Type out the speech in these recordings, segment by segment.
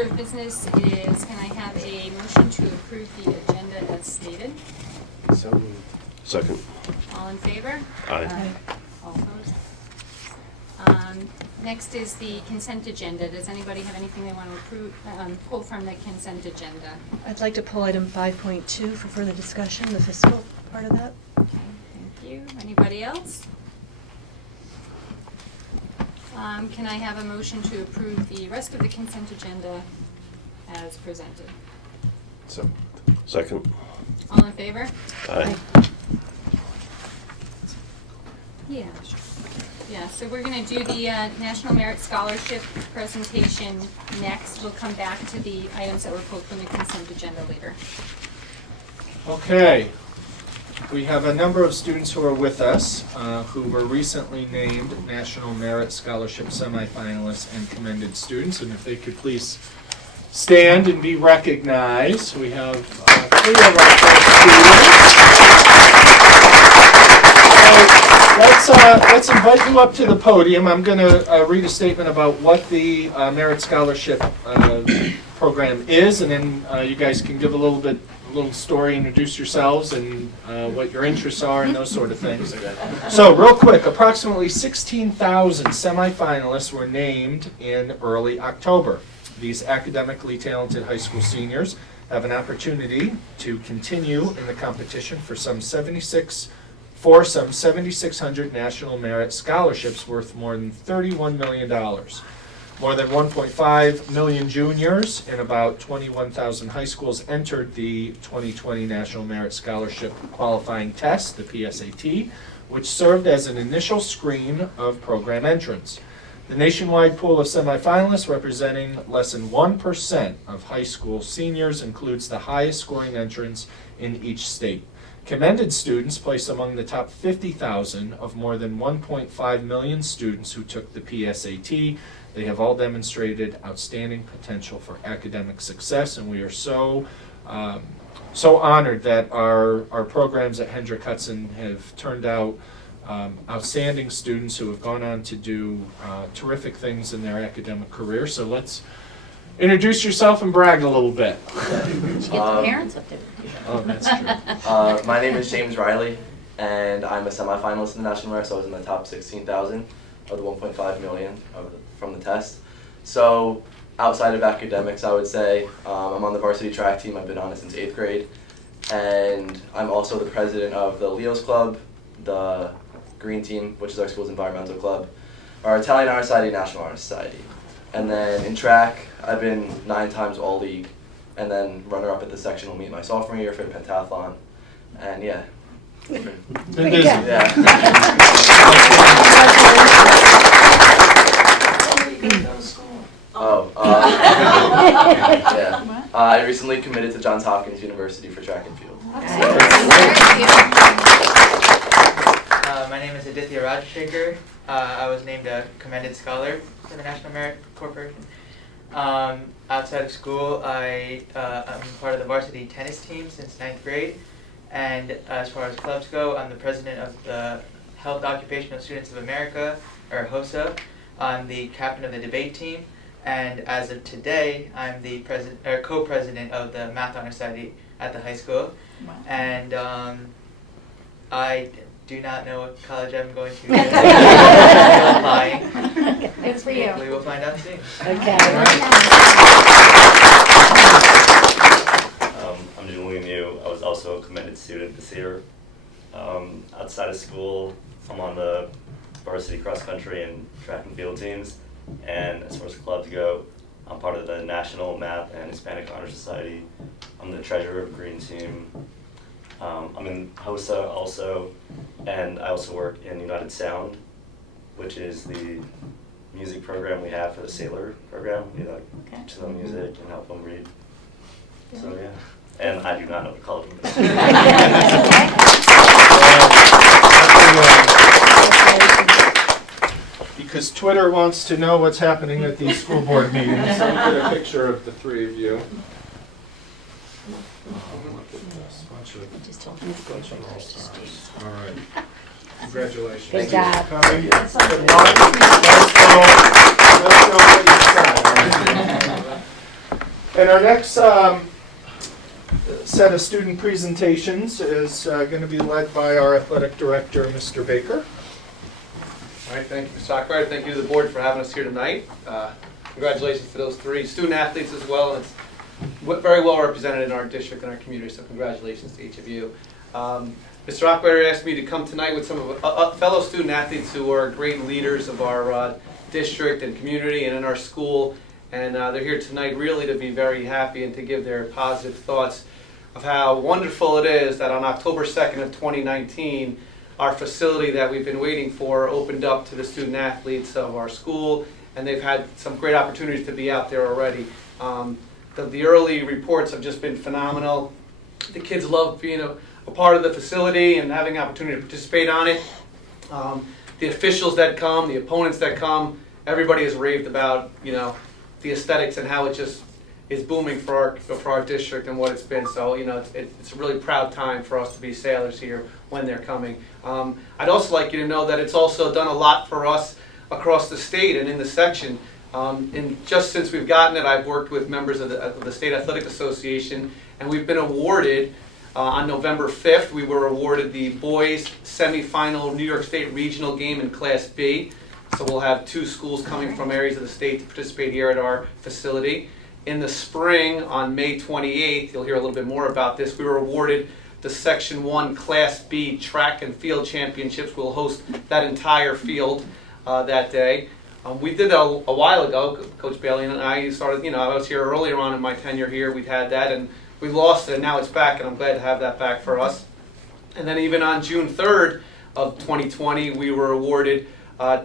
order of business is, can I have a motion to approve the agenda as stated? So moved. Second. All in favor? Aye. All opposed? Next is the consent agenda. Does anybody have anything they want to approve, pull from the consent agenda? I'd like to pull item 5.2 for further discussion, the fiscal part of that. Okay, thank you. Anybody else? Can I have a motion to approve the rest of the consent agenda as presented? So Second. All in favor? Aye. Yeah. Yeah, so we're going to do the National Merit Scholarship presentation next. We'll come back to the items that were pulled from the consent agenda later. Okay, we have a number of students who are with us who were recently named National Merit Scholarship semifinalists and commended students, and if they could please stand and be recognized. We have 3 of our students. Let's invite you up to the podium. I'm going to read a statement about what the Merit Scholarship program is, and then you guys can give a little story, introduce yourselves, and what your interests are, and those sort of things. So, real quick, approximately 16,000 semifinalists were named in early October. These academically talented high school seniors have an opportunity to continue in the competition for some 7,600 National Merit Scholarships worth more than $31 million. More than 1.5 million juniors and about 21,000 high schools entered the 2020 National Merit Scholarship qualifying test, the PSAT, which served as an initial screen of program entrants. The nationwide pool of semifinalists, representing less than 1% of high school seniors, includes the highest scoring entrants in each state. Commended students place among the top 50,000 of more than 1.5 million students who took the PSAT. They have all demonstrated outstanding potential for academic success, and we are so honored that our programs at Hendrick Hudson have turned out outstanding students who have gone on to do terrific things in their academic career. So let's introduce yourself and brag a little bit. Get the parents up there. Oh, that's true. My name is James Riley, and I'm a semifinalist in the National Merit, so I was in the top 16,000 of the 1.5 million from the test. So outside of academics, I would say I'm on the varsity track team. I've been on it since 8th grade, and I'm also the president of the Leos Club, the Green Team, which is our school's environmental club, our Italian Honor Society, National Honor Society. And then in track, I've been 9 times All-League, and then runner-up at the sectional meet my sophomore year for the pentathlon. And yeah. Been busy. Yeah. Yeah. I recently committed to Johns Hopkins University for track and field. My name is Aditya Rajshekar. I was named a commended scholar for the National Merit Corporation. Outside of school, I'm part of the varsity tennis team since 9th grade. And as far as clubs go, I'm the president of the Health Occupational Students of America, or HOSA. I'm the captain of the debate team. And as of today, I'm the co-president of the Math Honor Society at the high school. Wow. And I do not know what college I'm going to. Applying. It's for you. Hopefully we'll find out soon. Okay. I'm Julian Yu. I was also a commended student this year. Outside of school, I'm on the varsity cross country and track and field teams. And as far as clubs go, I'm part of the National Math and Hispanic Honor Society. I'm the treasurer of Green Team. I'm in HOSA also, and I also work in United Sound, which is the music program we have for the Sailor program. We teach them music and help them read. So yeah, and I do not know what college I'm Because Twitter wants to know what's happening at these school board meetings, so I'll put a picture of the 3 of you. All right. Congratulations. Good job. Coming. Good luck. Let us know what you decide. And our next set of student presentations is going to be led by our athletic director, Mr. Baker. All right, thank you, Mr. Stockbridge. Thank you to the board for having us here tonight. Congratulations to those 3 student athletes as well, and it's very well represented in our district and our community, so congratulations to each of you. Mr. Stockbridge asked me to come tonight with some of fellow student athletes who are great leaders of our district and community and in our school, and they're here tonight really to be very happy and to give their positive thoughts of how wonderful it is that on October 2nd of 2019, our facility that we've been waiting for opened up to the student athletes of our school, and they've had some great opportunities to be out there already. The early reports have just been phenomenal. The kids love being a part of the facility and having the opportunity to participate on it. The officials that come, the opponents that come, everybody has raved about, the aesthetics and how it just is booming for our district and what it's been. So, it's a really proud time for us to be Sailors here when they're coming. I'd also like you to know that it's also done a lot for us across the state and in the section. And just since we've gotten it, I've worked with members of the State Athletic Association, and we've been awarded, on November 5th, we were awarded the boys semifinal New York State regional game in Class B. So we'll have 2 schools coming from areas of the state to participate here at our facility. In the spring, on May 28th, you'll hear a little bit more about this, we were awarded the Section 1 Class B track and field championships. We'll host that entire field that day. We did that a while ago. Coach Bailey and I started, I was here earlier on in my tenure here. We'd had that, and we lost it, and now it's back, and I'm glad to have that back for us. And then even on June 3rd of 2020, we were awarded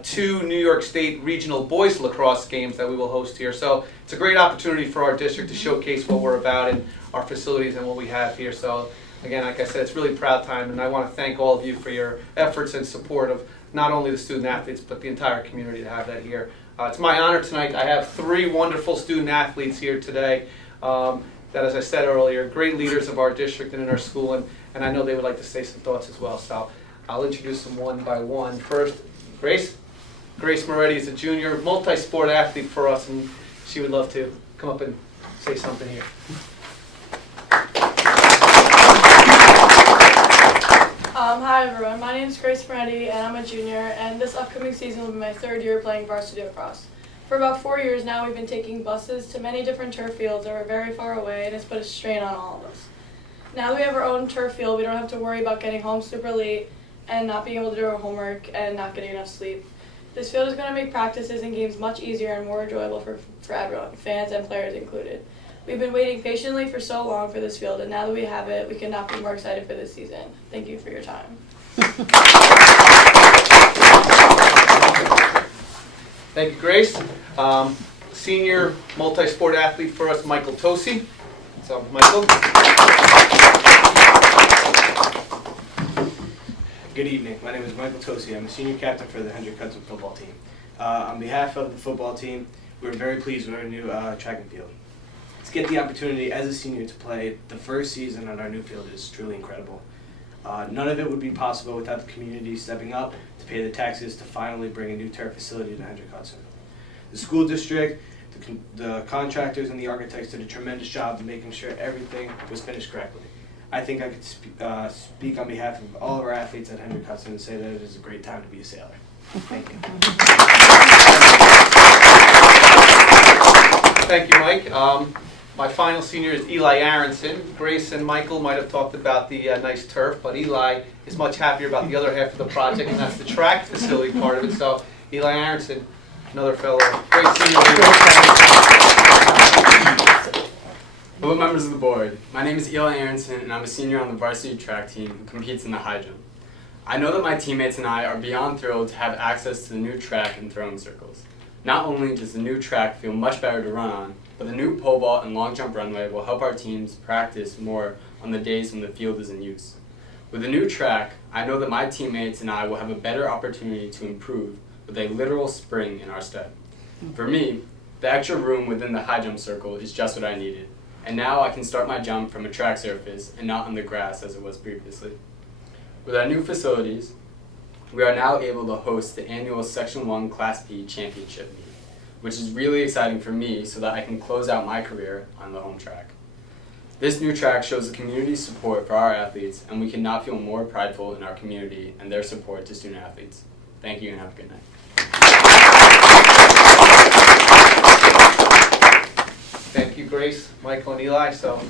2 New York State regional boys lacrosse games that we will host here. So it's a great opportunity for our district to showcase what we're about and our facilities and what we have here. So again, like I said, it's really a proud time, and I want to thank all of you for your efforts and support of not only the student athletes, but the entire community to have that here. It's my honor tonight. I have 3 wonderful student athletes here today that, as I said earlier, great leaders of our district and in our school, and I know they would like to say some thoughts as well. So I'll introduce them one by one. First, Grace. Grace Moretti is a junior multi-sport athlete for us, and she would love to come up and say something here. Hi everyone, my name is Grace Moretti and I'm a junior, and this upcoming season will be my 3rd year playing varsity lacrosse. For about 4 years now, we've been taking buses to many different turf fields that are very far away, and it's put a strain on all of us. Now that we have our own turf field, we don't have to worry about getting home super late and not being able to do our homework and not getting enough sleep. This field is going to make practices and games much easier and more enjoyable for everyone, fans and players included. We've been waiting patiently for so long for this field, and now that we have it, we cannot be more excited for this season. Thank you for your time. Thank you, Grace. Senior multi-sport athlete for us, Michael Tosi. So, Michael. Good evening. My name is Michael Tosi. I'm a senior captain for the Hendrick Hudson football team. On behalf of the football team, we're very pleased with our new track and field. To get the opportunity as a senior to play the first season on our new field is truly incredible. None of it would be possible without the community stepping up to pay the taxes to finally bring a new turf facility to Hendrick Hudson. The school district, the contractors, and the architects did a tremendous job of making sure everything was finished correctly. I think I could speak on behalf of all of our athletes at Hendrick Hudson and say that it is a great time to be a Sailor. Thank you. Thank you, Mike. My final senior is Eli Aronson. Grace and Michael might have talked about the nice turf, but Eli is much happier about the other half of the project, and that's the track facility part of it. So, Eli Aronson, another fellow, great senior. Hello members of the board, my name is Eli Aronson and I'm a senior on the varsity track team who competes in the high jump. I know that my teammates and I are beyond thrilled to have access to the new track and throwing circles. Not only does the new track feel much better to run on, but the new pole vault and long jump runway will help our teams practice more on the days when the field is in use. With the new track, I know that my teammates and I will have a better opportunity to improve with a literal spring in our step. For me, the extra room within the high jump circle is just what I needed. And now I can start my jump from a track surface and not on the grass as it was previously. With our new facilities, we are now able to host the annual Section 1 Class B Championship meet, which is really exciting for me so that I can close out my career on the home track. This new track shows the community's support for our athletes, and we cannot feel more prideful in our community and their support to student athletes. Thank you and have a good night. Thank you, Grace, Michael, and Eli. So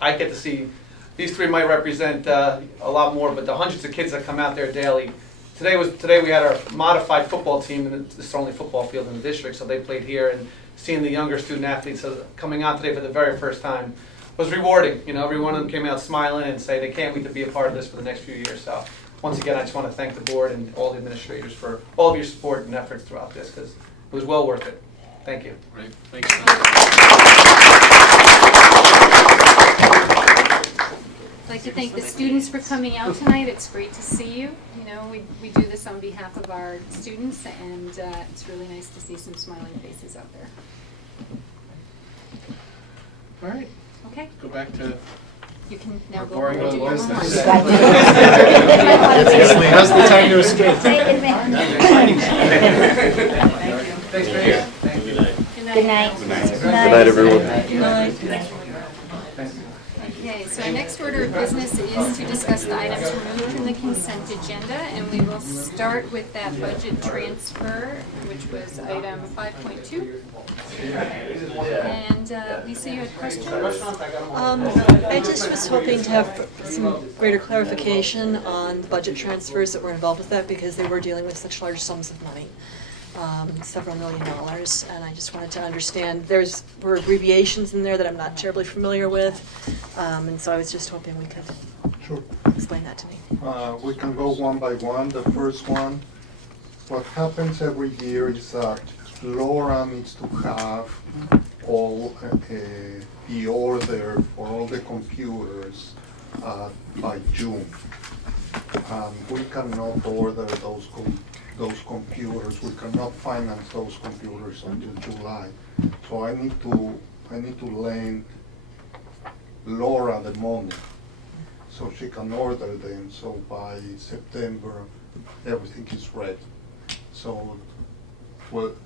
I get to see, these three might represent a lot more, but the hundreds of kids that come out there daily. Today we had our modified football team, and it's the only football field in the district, so they played here. And seeing the younger student athletes coming out today for the very first time was rewarding. You know, every one of them came out smiling and say they can't wait to be a part of this for the next few years. So once again, I just want to thank the board and all the administrators for all of your support and efforts throughout this, because it was well worth it. Thank you. Right, thanks. I'd like to thank the students for coming out tonight. It's great to see you. You know, we do this on behalf of our students, and it's really nice to see some smiling faces out there. All right, Okay, go back to you can now our go boring home and little do your business. homework. Now's the time to escape. Thanks for here. Good night. Good night, everyone. Okay, so our next order of business is to discuss the items removed from the consent agenda, and we will start with that budget transfer, which was item 5.2. And Lisa, you had questions? I just was hoping to have some greater clarification on the budget transfers that were involved with that, because they were dealing with such large sums of money, several $1 million, and I just wanted to understand. Were abbreviations in there that I'm not terribly familiar with, and so I was just hoping we could explain that to me. We can go one by one. The first one, what happens every year is that Laura needs to have all the order for all the computers by June. We cannot order those computers. We cannot finance those computers until July. So I need to lend Laura the money so she can order them. So by September, everything is ready. So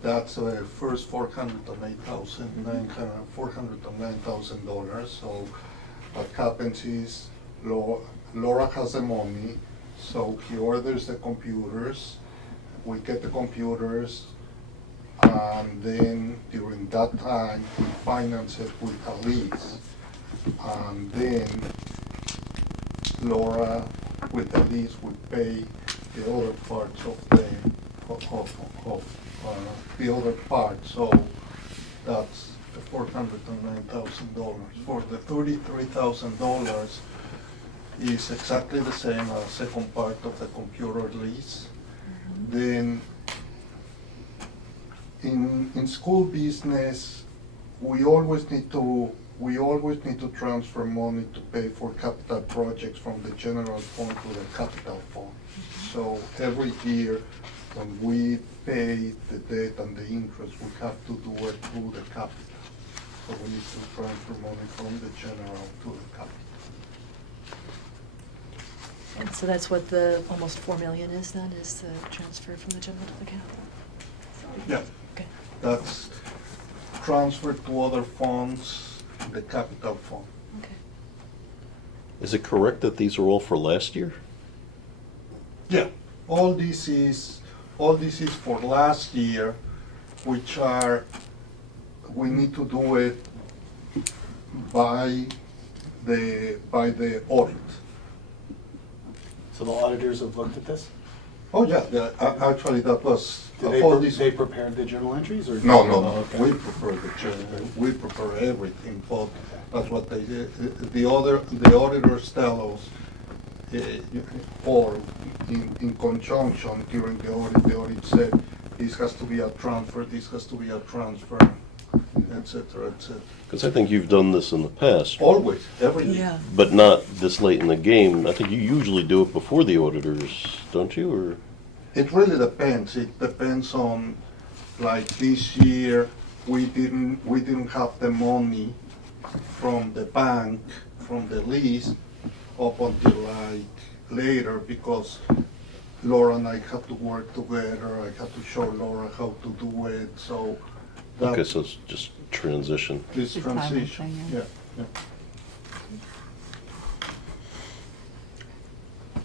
that's the first $409,000. So what happens is Laura has the money, so he orders the computers. We get the computers, and then during that time we finance it with a lease, and then Laura, with the lease, would pay the other parts of the other part. So that's the $409,000. For the $33,000 is exactly the same as the second part of the computer lease. Then in school business, we always need to transfer money to pay for capital projects from the general fund to the capital fund. So every year, when we pay the debt and the interest, we have to do it through the capital. So we need to transfer money from the general to the capital. And so that's what the almost $4 million is then, is the transfer from the general to the capital? Yeah, Okay. that's transferred to other funds, the capital fund. Okay. Is it correct that these are all for last year? Yeah, all this is for last year, which we need to do it by the audit. So the auditors have looked at this? Oh, yeah, actually that was. They prepared the journal entries, or? No, okay. we prepare the journal, we prepare everything, but that's what they did. The auditors tell us, or in conjunction during the audit said, this has to be a transfer, this has to be a transfer, et cetera, et cetera. Because I think you've done this in the past. Always, every year. Yeah. But not this late in the game. I think you usually do it before the auditors, don't you? Or It really depends. It depends on, like this year, we didn't have the money from the bank, from the lease, up until like later, because Laura and I had to work together. I had to show Laura how to do it. So that Okay, so it's just transition. this The timing transition, thing, yeah, yeah. yeah.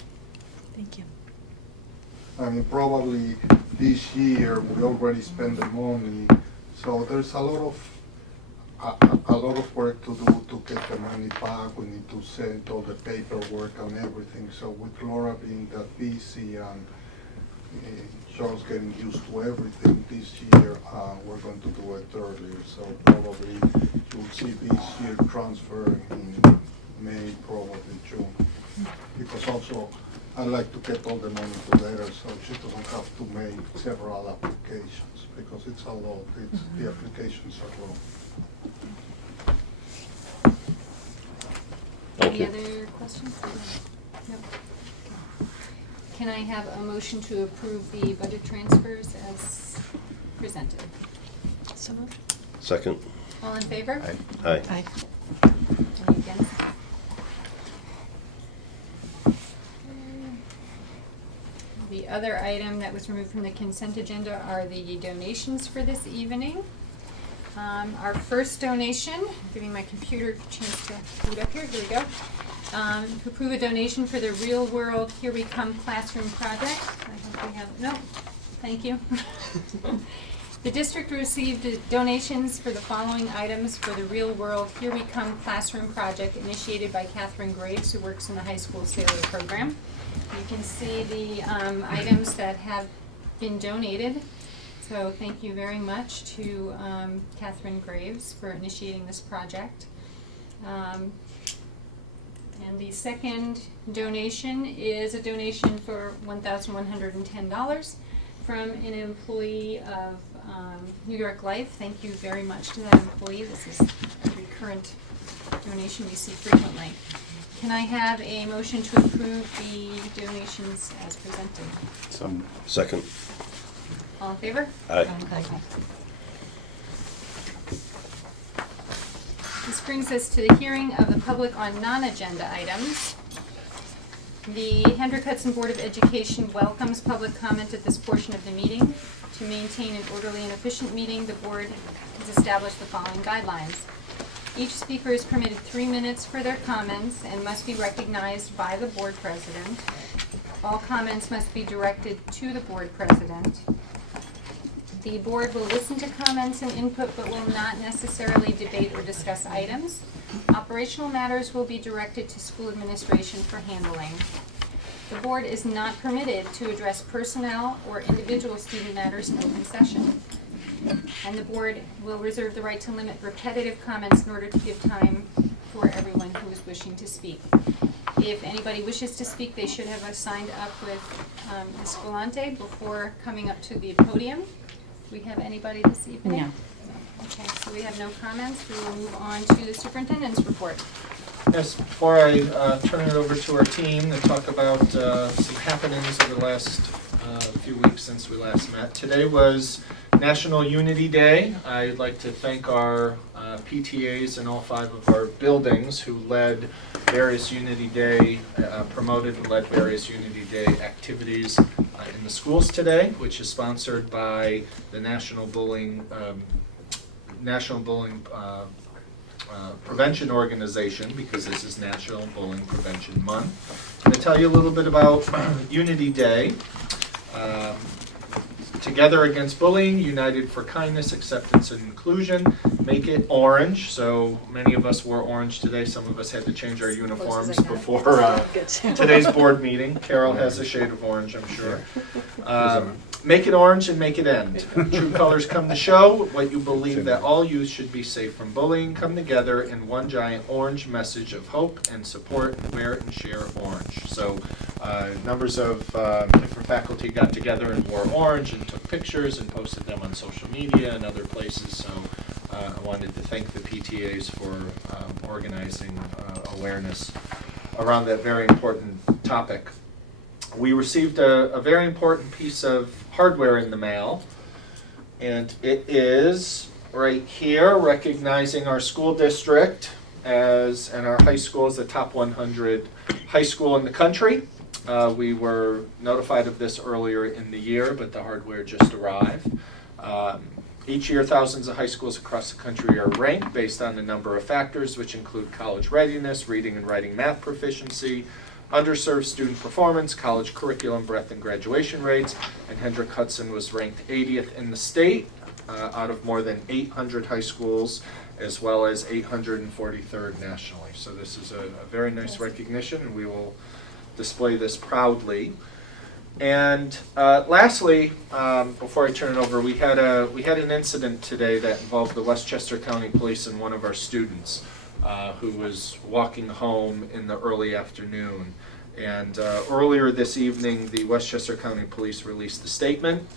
Thank you. I mean, probably this year, we already spent the money, so there's a lot of work to do to get the money back. We need to send all the paperwork and everything, so with Laura being that busy and Charles getting used to everything this year, we're going to do it earlier, so probably you'll see this year transfer in May, probably June. Because also, I like to get all the money together so she doesn't have to make several applications, because it's a lot, the applications are long. Thank Any you. other questions? Nope. Can I have a motion to approve the budget transfers as presented? So moved. Second? All in favor? Aye. Aye. Any against? The other item that was removed from the consent agenda are the donations for this evening. Our first donation, giving my computer a chance to boot up here, we go. To approve a donation for the Real World Here We Come classroom project. I hope we have, no, thank you. The district received donations for the following items for the Real World Here We Come classroom project initiated by Catherine Graves, who works in the high school sailor program. You can see the items that have been donated. So thank you very much to Catherine Graves for initiating this project. And the second donation is a donation for $1,110 from an employee of New York Life. Thank you very much to that employee. This is a recurrent donation we see frequently. Can I have a motion to approve the donations as presented? Second? All in favor? Aye. Aye. This brings us to the hearing of the public on non-agenda items. The Hendrick Hudson Board of Education welcomes public comment at this portion of the meeting. To maintain an orderly and efficient meeting, the board has established the following guidelines. Each speaker is permitted 3 minutes for their comments and must be recognized by the board president. All comments must be directed to the board president. The board will listen to comments and input but will not necessarily debate or discuss items. Operational matters will be directed to school administration for handling. The board is not permitted to address personnel or individual student matters in open session. And the board will reserve the right to limit repetitive comments in order to give time for everyone who is wishing to speak. If anybody wishes to speak, they should have signed up with Ms. Galante before coming up to the podium. Do we have anybody this evening? No. Okay, so we have no comments. We will move on to the superintendent's report. Yes, before I turn it over to our team to talk about some happenings over the last few weeks since we last met. Today was National Unity Day. I'd like to thank our PTAs in all 5 of our buildings who led various Unity Day, promoted and led various Unity Day activities in the schools today, which is sponsored by the National Bullying Prevention Organization, because this is National Bullying Prevention Month. I'm going to tell you a little bit about Unity Day. Together Against Bullying, United for Kindness, Acceptance, and Inclusion. Make it orange. So many of us wore orange today. Some of us had to change our uniforms before today's board meeting. Carol has a shade of orange, I'm sure. Make it orange and make it end. True colors come to show what you believe, that all youth should be safe from bullying. Come together in one giant orange message of hope and support. Wear and share orange. So numbers of different faculty got together and wore orange and took pictures and posted them on social media and other places. So I wanted to thank the PTAs for organizing awareness around that very important topic. We received a very important piece of hardware in the mail, and it is right here, recognizing our school district as, and our high school as the top 100 high school in the country. We were notified of this earlier in the year, but the hardware just arrived. Each year, thousands of high schools across the country are ranked based on a number of factors, which include college readiness, reading and writing math proficiency, underserved student performance, college curriculum breadth and graduation rates, and Hendrick Hudson was ranked 80th in the state out of more than 800 high schools, as well as 843rd nationally. So this is a very nice recognition, and we will display this proudly. And lastly, before I turn it over, we had an incident today that involved the Westchester County Police and one of our students who was walking home in the early afternoon. And earlier this evening, the Westchester County Police released a statement.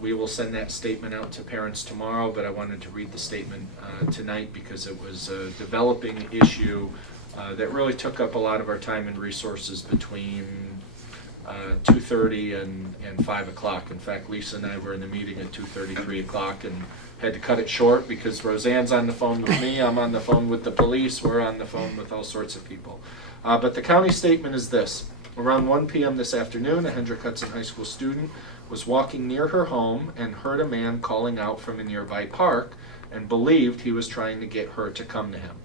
We will send that statement out to parents tomorrow, but I wanted to read the statement tonight because it was a developing issue that really took up a lot of our time and resources between 2:30 and 5 o'clock. In fact, Lisa and I were in the meeting at 2:30, 3 o'clock, and had to cut it short because Roseanne's on the phone with me, I'm on the phone with the police, we're on the phone with all sorts of people. But the county statement is this. Around 1 p.m. this afternoon, a Hendrick Hudson High School student was walking near her home and heard a man calling out from a nearby park and believed he was trying to get her to come to him.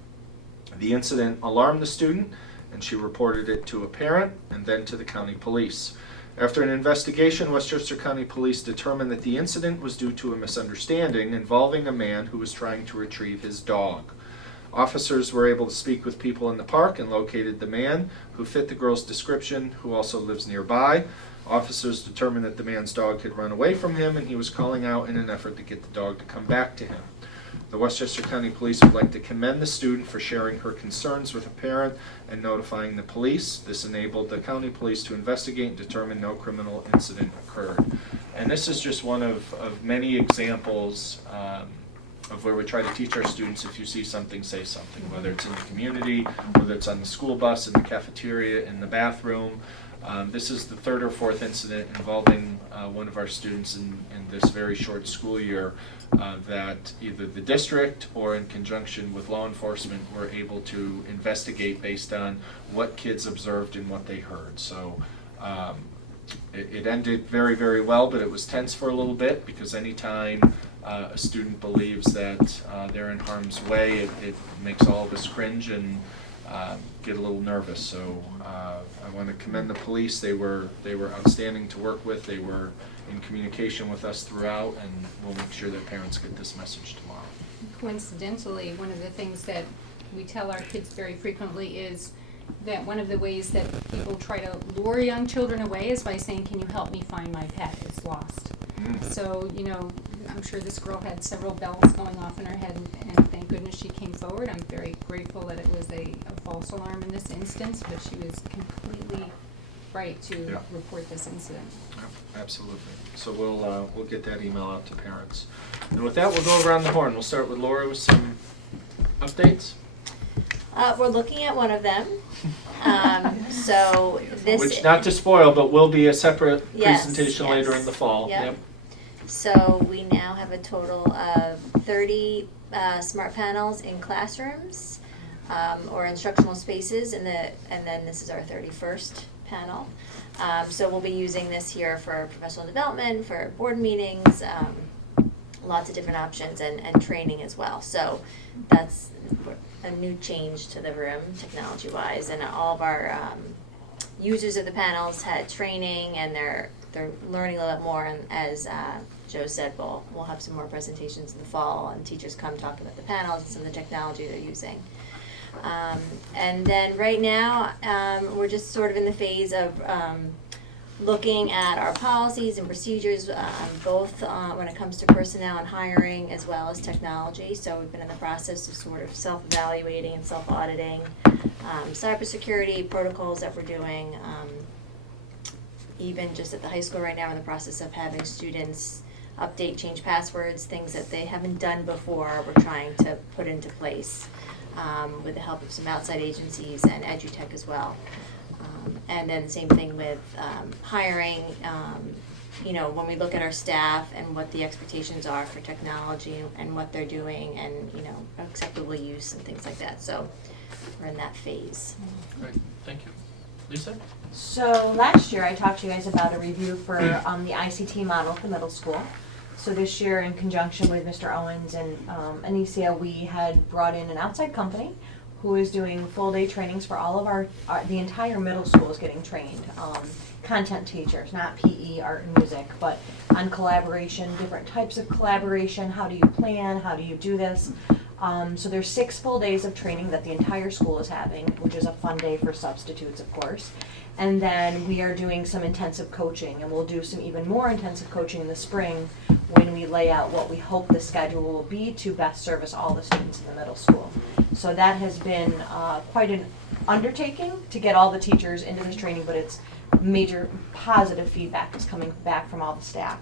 The incident alarmed the student, and she reported it to a parent and then to the county police. After an investigation, Westchester County Police determined that the incident was due to a misunderstanding involving a man who was trying to retrieve his dog. Officers were able to speak with people in the park and located the man who fit the girl's description, who also lives nearby. Officers determined that the man's dog had run away from him and he was calling out in an effort to get the dog to come back to him. The Westchester County Police would like to commend the student for sharing her concerns with a parent and notifying the police. This enabled the county police to investigate and determine no criminal incident occurred. And this is just one of many examples of where we try to teach our students, if you see something, say something, whether it's in the community, whether it's on the school bus, in the cafeteria, in the bathroom. This is the third or fourth incident involving one of our students in this very short school year that either the district or in conjunction with law enforcement were able to investigate based on what kids observed and what they heard. So it ended very, very well, but it was tense for a little bit because anytime a student believes that they're in harm's way, it makes all of us cringe and get a little nervous. So I want to commend the police. They were outstanding to work with. They were in communication with us throughout, and we'll make sure that parents get this message tomorrow. Coincidentally, one of the things that we tell our kids very frequently is that one of the ways that people try to lure young children away is by saying, "Can you help me find my pet? It's lost." So, you know, I'm sure this girl had several bells going off in her head, and thank goodness she came forward. I'm very grateful that it was a false alarm in this instance, but she was completely right to report this incident. Absolutely. So we'll get that email out to parents. And with that, we'll go around the horn. We'll start with Laura with some updates. We're looking at one of them. So this, which, not to spoil, but will be a separate Yes, presentation yes. later in the fall. Yep. So we now have a total of 30 smart panels in classrooms or instructional spaces, and then this is our 31st panel. So we'll be using this here for professional development, for board meetings, lots of different options, and training as well. So that's a new change to the room, technology-wise, and all of our users of the panels had training, and they're learning a little bit more. And as Joe said, we'll have some more presentations in the fall, and teachers come talk about the panels and some of the technology they're using. And then right now, we're just sort of in the phase of looking at our policies and procedures, both when it comes to personnel and hiring, as well as technology. So we've been in the process of sort of self-evaluating and self-auditing cybersecurity protocols that we're doing. Even just at the high school right now, we're in the process of having students update, change passwords, things that they haven't done before. We're trying to put into place with the help of some outside agencies and EduTech as well. And then same thing with hiring. You know, when we look at our staff and what the expectations are for technology and what they're doing, and you know, acceptable use and things like that. So we're in that phase. Great, thank you. Lisa? So last year I talked to you guys about a review for the ICT model at the middle school. So this year, in conjunction with Mr. Owens and Anicia, we had brought in an outside company who is doing full-day trainings for all of the entire middle school is getting trained. Content teachers, not PE, art and music, but on collaboration, different types of collaboration, how do you plan, how do you do this. So there's 6 full days of training that the entire school is having, which is a fun day for substitutes, of course. And then we are doing some intensive coaching, and we'll do some even more intensive coaching in the spring when we lay out what we hope the schedule will be to best service all the students in the middle school. So that has been quite an undertaking to get all the teachers into this training, but it's major positive feedback is coming back from all the staff.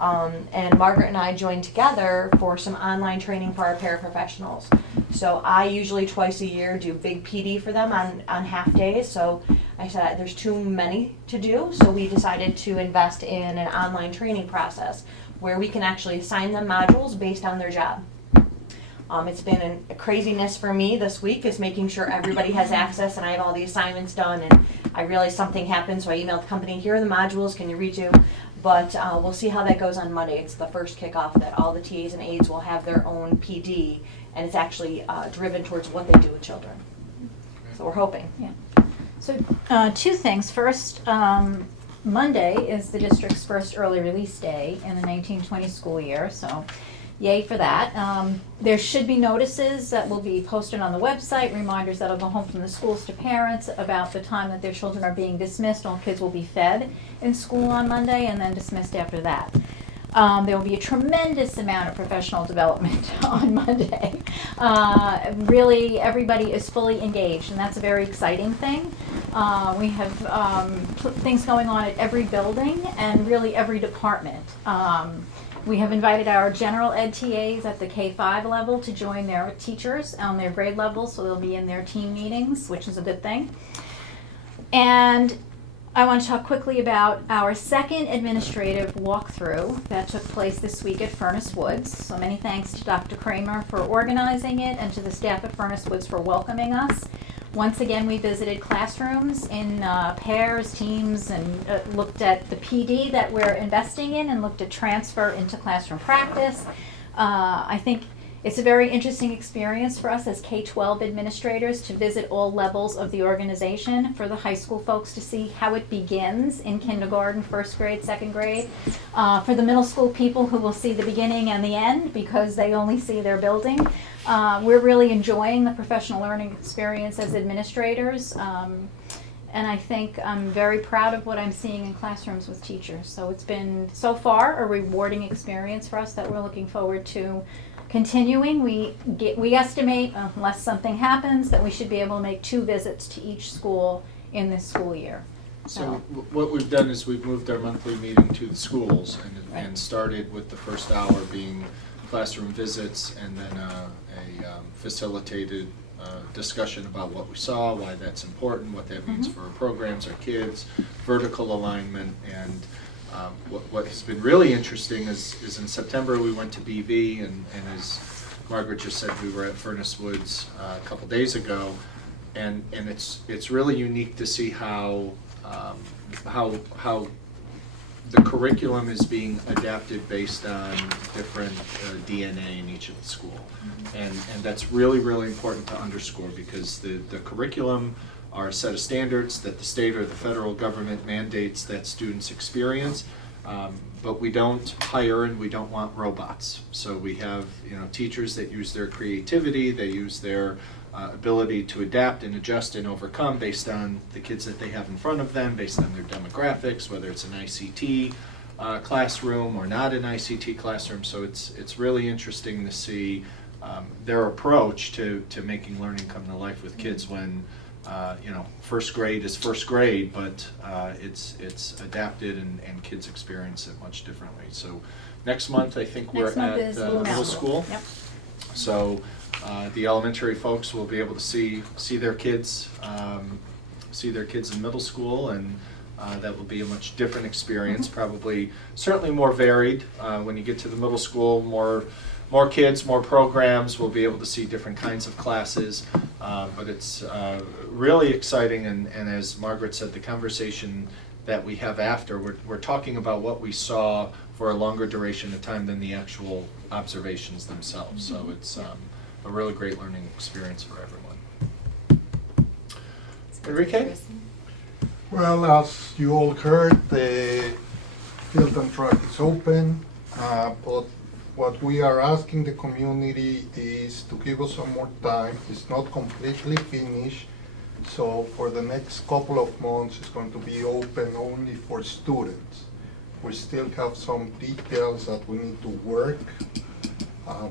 And Margaret and I joined together for some online training for our paraprofessionals. So I usually twice a year do big PD for them on half days. So I said there's too many to do, so we decided to invest in an online training process where we can actually assign them modules based on their job. It's been a craziness for me this week is making sure everybody has access and I have all the assignments done, and I realized something happened, so I emailed the company, here are the modules, can you redo? But we'll see how that goes on Monday. It's the first kickoff that all the TAs and aides will have their own PD, and it's actually driven towards what they do with children. So we're hoping. Yeah. So 2 things. First, Monday is the district's first early release day in the 1920 school year, so yay for that. There should be notices that will be posted on the website, reminders that'll go home from the schools to parents about the time that their children are being dismissed. All kids will be fed in school on Monday and then dismissed after that. There will be a tremendous amount of professional development on Monday. Really, everybody is fully engaged, and that's a very exciting thing. We have things going on at every building and really every department. We have invited our general ed TAs at the K-5 level to join their teachers on their grade level, so they'll be in their team meetings, which is a good thing. And I want to talk quickly about our second administrative walkthrough that took place this week at Furnace Woods. So many thanks to Dr. Kramer for organizing it and to the staff at Furnace Woods for welcoming us. Once again, we visited classrooms in pairs, teams, and looked at the PD that we're investing in and looked at transfer into classroom practice. I think it's a very interesting experience for us as K-12 administrators to visit all levels of the organization, for the high school folks to see how it begins in kindergarten, first grade, second grade, for the middle school people who will see the beginning and the end because they only see their building. We're really enjoying the professional learning experience as administrators, and I think I'm very proud of what I'm seeing in classrooms with teachers. So it's been, so far, a rewarding experience for us that we're looking forward to continuing. We estimate, unless something happens, that we should be able to make 2 visits to each school in this school year. So what we've done is we've moved our monthly meeting to the schools and started with the first hour being classroom visits and then a facilitated discussion about what we saw, why that's important, what that means for our programs, our kids, vertical alignment, and what has been really interesting is in September we went to BV, and as Margaret just said, we were at Furnace Woods a couple days ago, and it's really unique to see how the curriculum is being adapted based on different DNA in each of the school. And that's really, really important to underscore, because the curriculum are a set of standards that the state or the federal government mandates that students experience, but we don't hire and we don't want robots. So we have teachers that use their creativity, they use their ability to adapt and adjust and overcome based on the kids that they have in front of them, based on their demographics, whether it's an ICT classroom or not an ICT classroom. So it's really interesting to see their approach to making learning come to life with kids when first grade is first grade, but it's adapted and kids experience it much differently. So next month I think we're at middle school. Yep. So the elementary folks will be able to see their kids in middle school, and that will be a much different experience. Probably, certainly more varied. When you get to the middle school, more kids, more programs. We'll be able to see different kinds of classes, but it's really exciting. And as Margaret said, the conversation that we have after, we're talking about what we saw for a longer duration of time than the actual observations themselves. So it's a really great learning experience for everyone. Enrique? Well, as you all heard, the field and track is open, but what we are asking the community is to give us some more time. It's not completely finished, so for the next couple of months, it's going to be open only for students. We still have some details that we need to work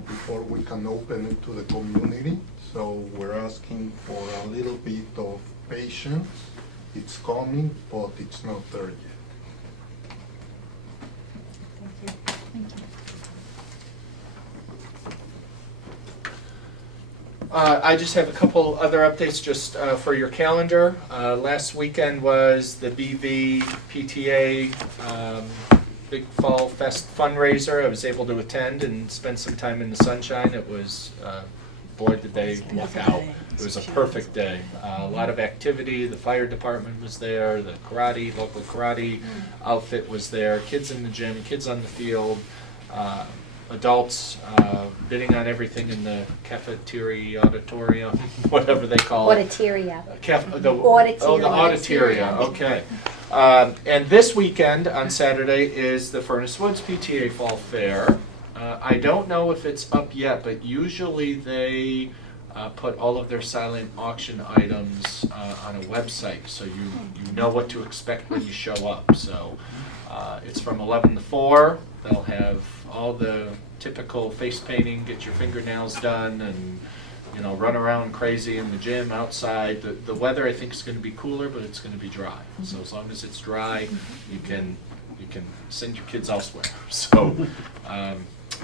before we can open it to the community. So we're asking for a little bit of patience. It's coming, but it's not there yet. Thank you. I just have a couple other updates just for your calendar. Last weekend was the BV PTA Big Fall Fest fundraiser. I was able to attend and spend some time in the sunshine. It was, boy, did they luck out. It was a perfect day. A lot of activity. The fire department was there. The karate, local karate outfit was there. Kids in the gym, kids on the field. Adults bidding on everything in the cafeteria, auditorium, whatever they call it. Auditoria. The auditoria, okay. And this weekend, on Saturday, is the Furnace Woods PTA Fall Fair. I don't know if it's up yet, but usually they put all of their silent auction items on a website, so you know what to expect when you show up. So it's from 11 to 4. They'll have all the typical face painting, get your fingernails done, and run around crazy in the gym outside. The weather I think is going to be cooler, but it's going to be dry. So as long as it's dry, you can send your kids elsewhere. So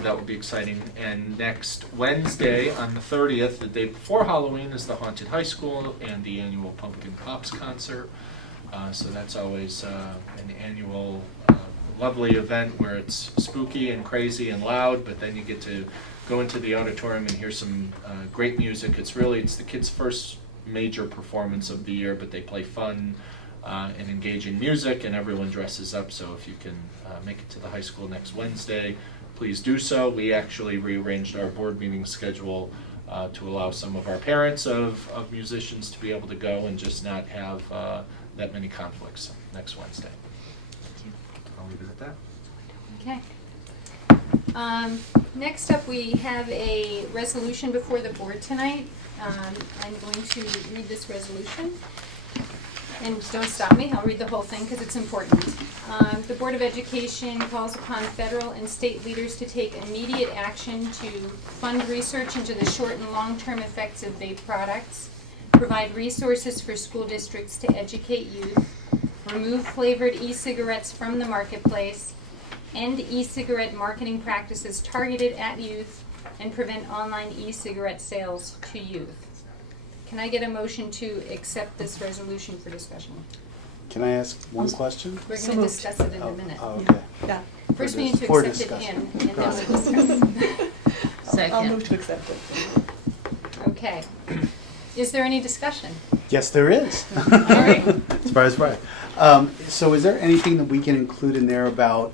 that will be exciting. And next Wednesday on the 30th, the day before Halloween, is the Haunted High School and the annual Pumpkin Pops concert. So that's always an annual lovely event where it's spooky and crazy and loud, but then you get to go into the auditorium and hear some great music. It's the kids' first major performance of the year, but they play fun and engaging music, and everyone dresses up. So if you can make it to the high school next Wednesday, please do so. We actually rearranged our board meeting schedule to allow some of our parents of musicians to be able to go and just not have that many conflicts next Wednesday. I'll leave it at that. Okay. Next up, we have a resolution before the board tonight. I'm going to read this resolution. And don't stop me, I'll read the whole thing because it's important. The Board of Education calls upon federal and state leaders to take immediate action to fund research into the short and long-term effects of vape products, provide resources for school districts to educate youth, remove flavored e-cigarettes from the marketplace, end e-cigarette marketing practices targeted at youth, and prevent online e-cigarette sales to youth. Can I get a motion to accept this resolution for discussion? Can I ask one question? We're going to discuss it in a minute. Okay. Yeah. First, we need to For accept it discussion. and then we'll discuss it. I'll move to accept it. Okay. Is there any discussion? Yes, there is. All right. Surprise, surprise. So is there anything that we can include in there about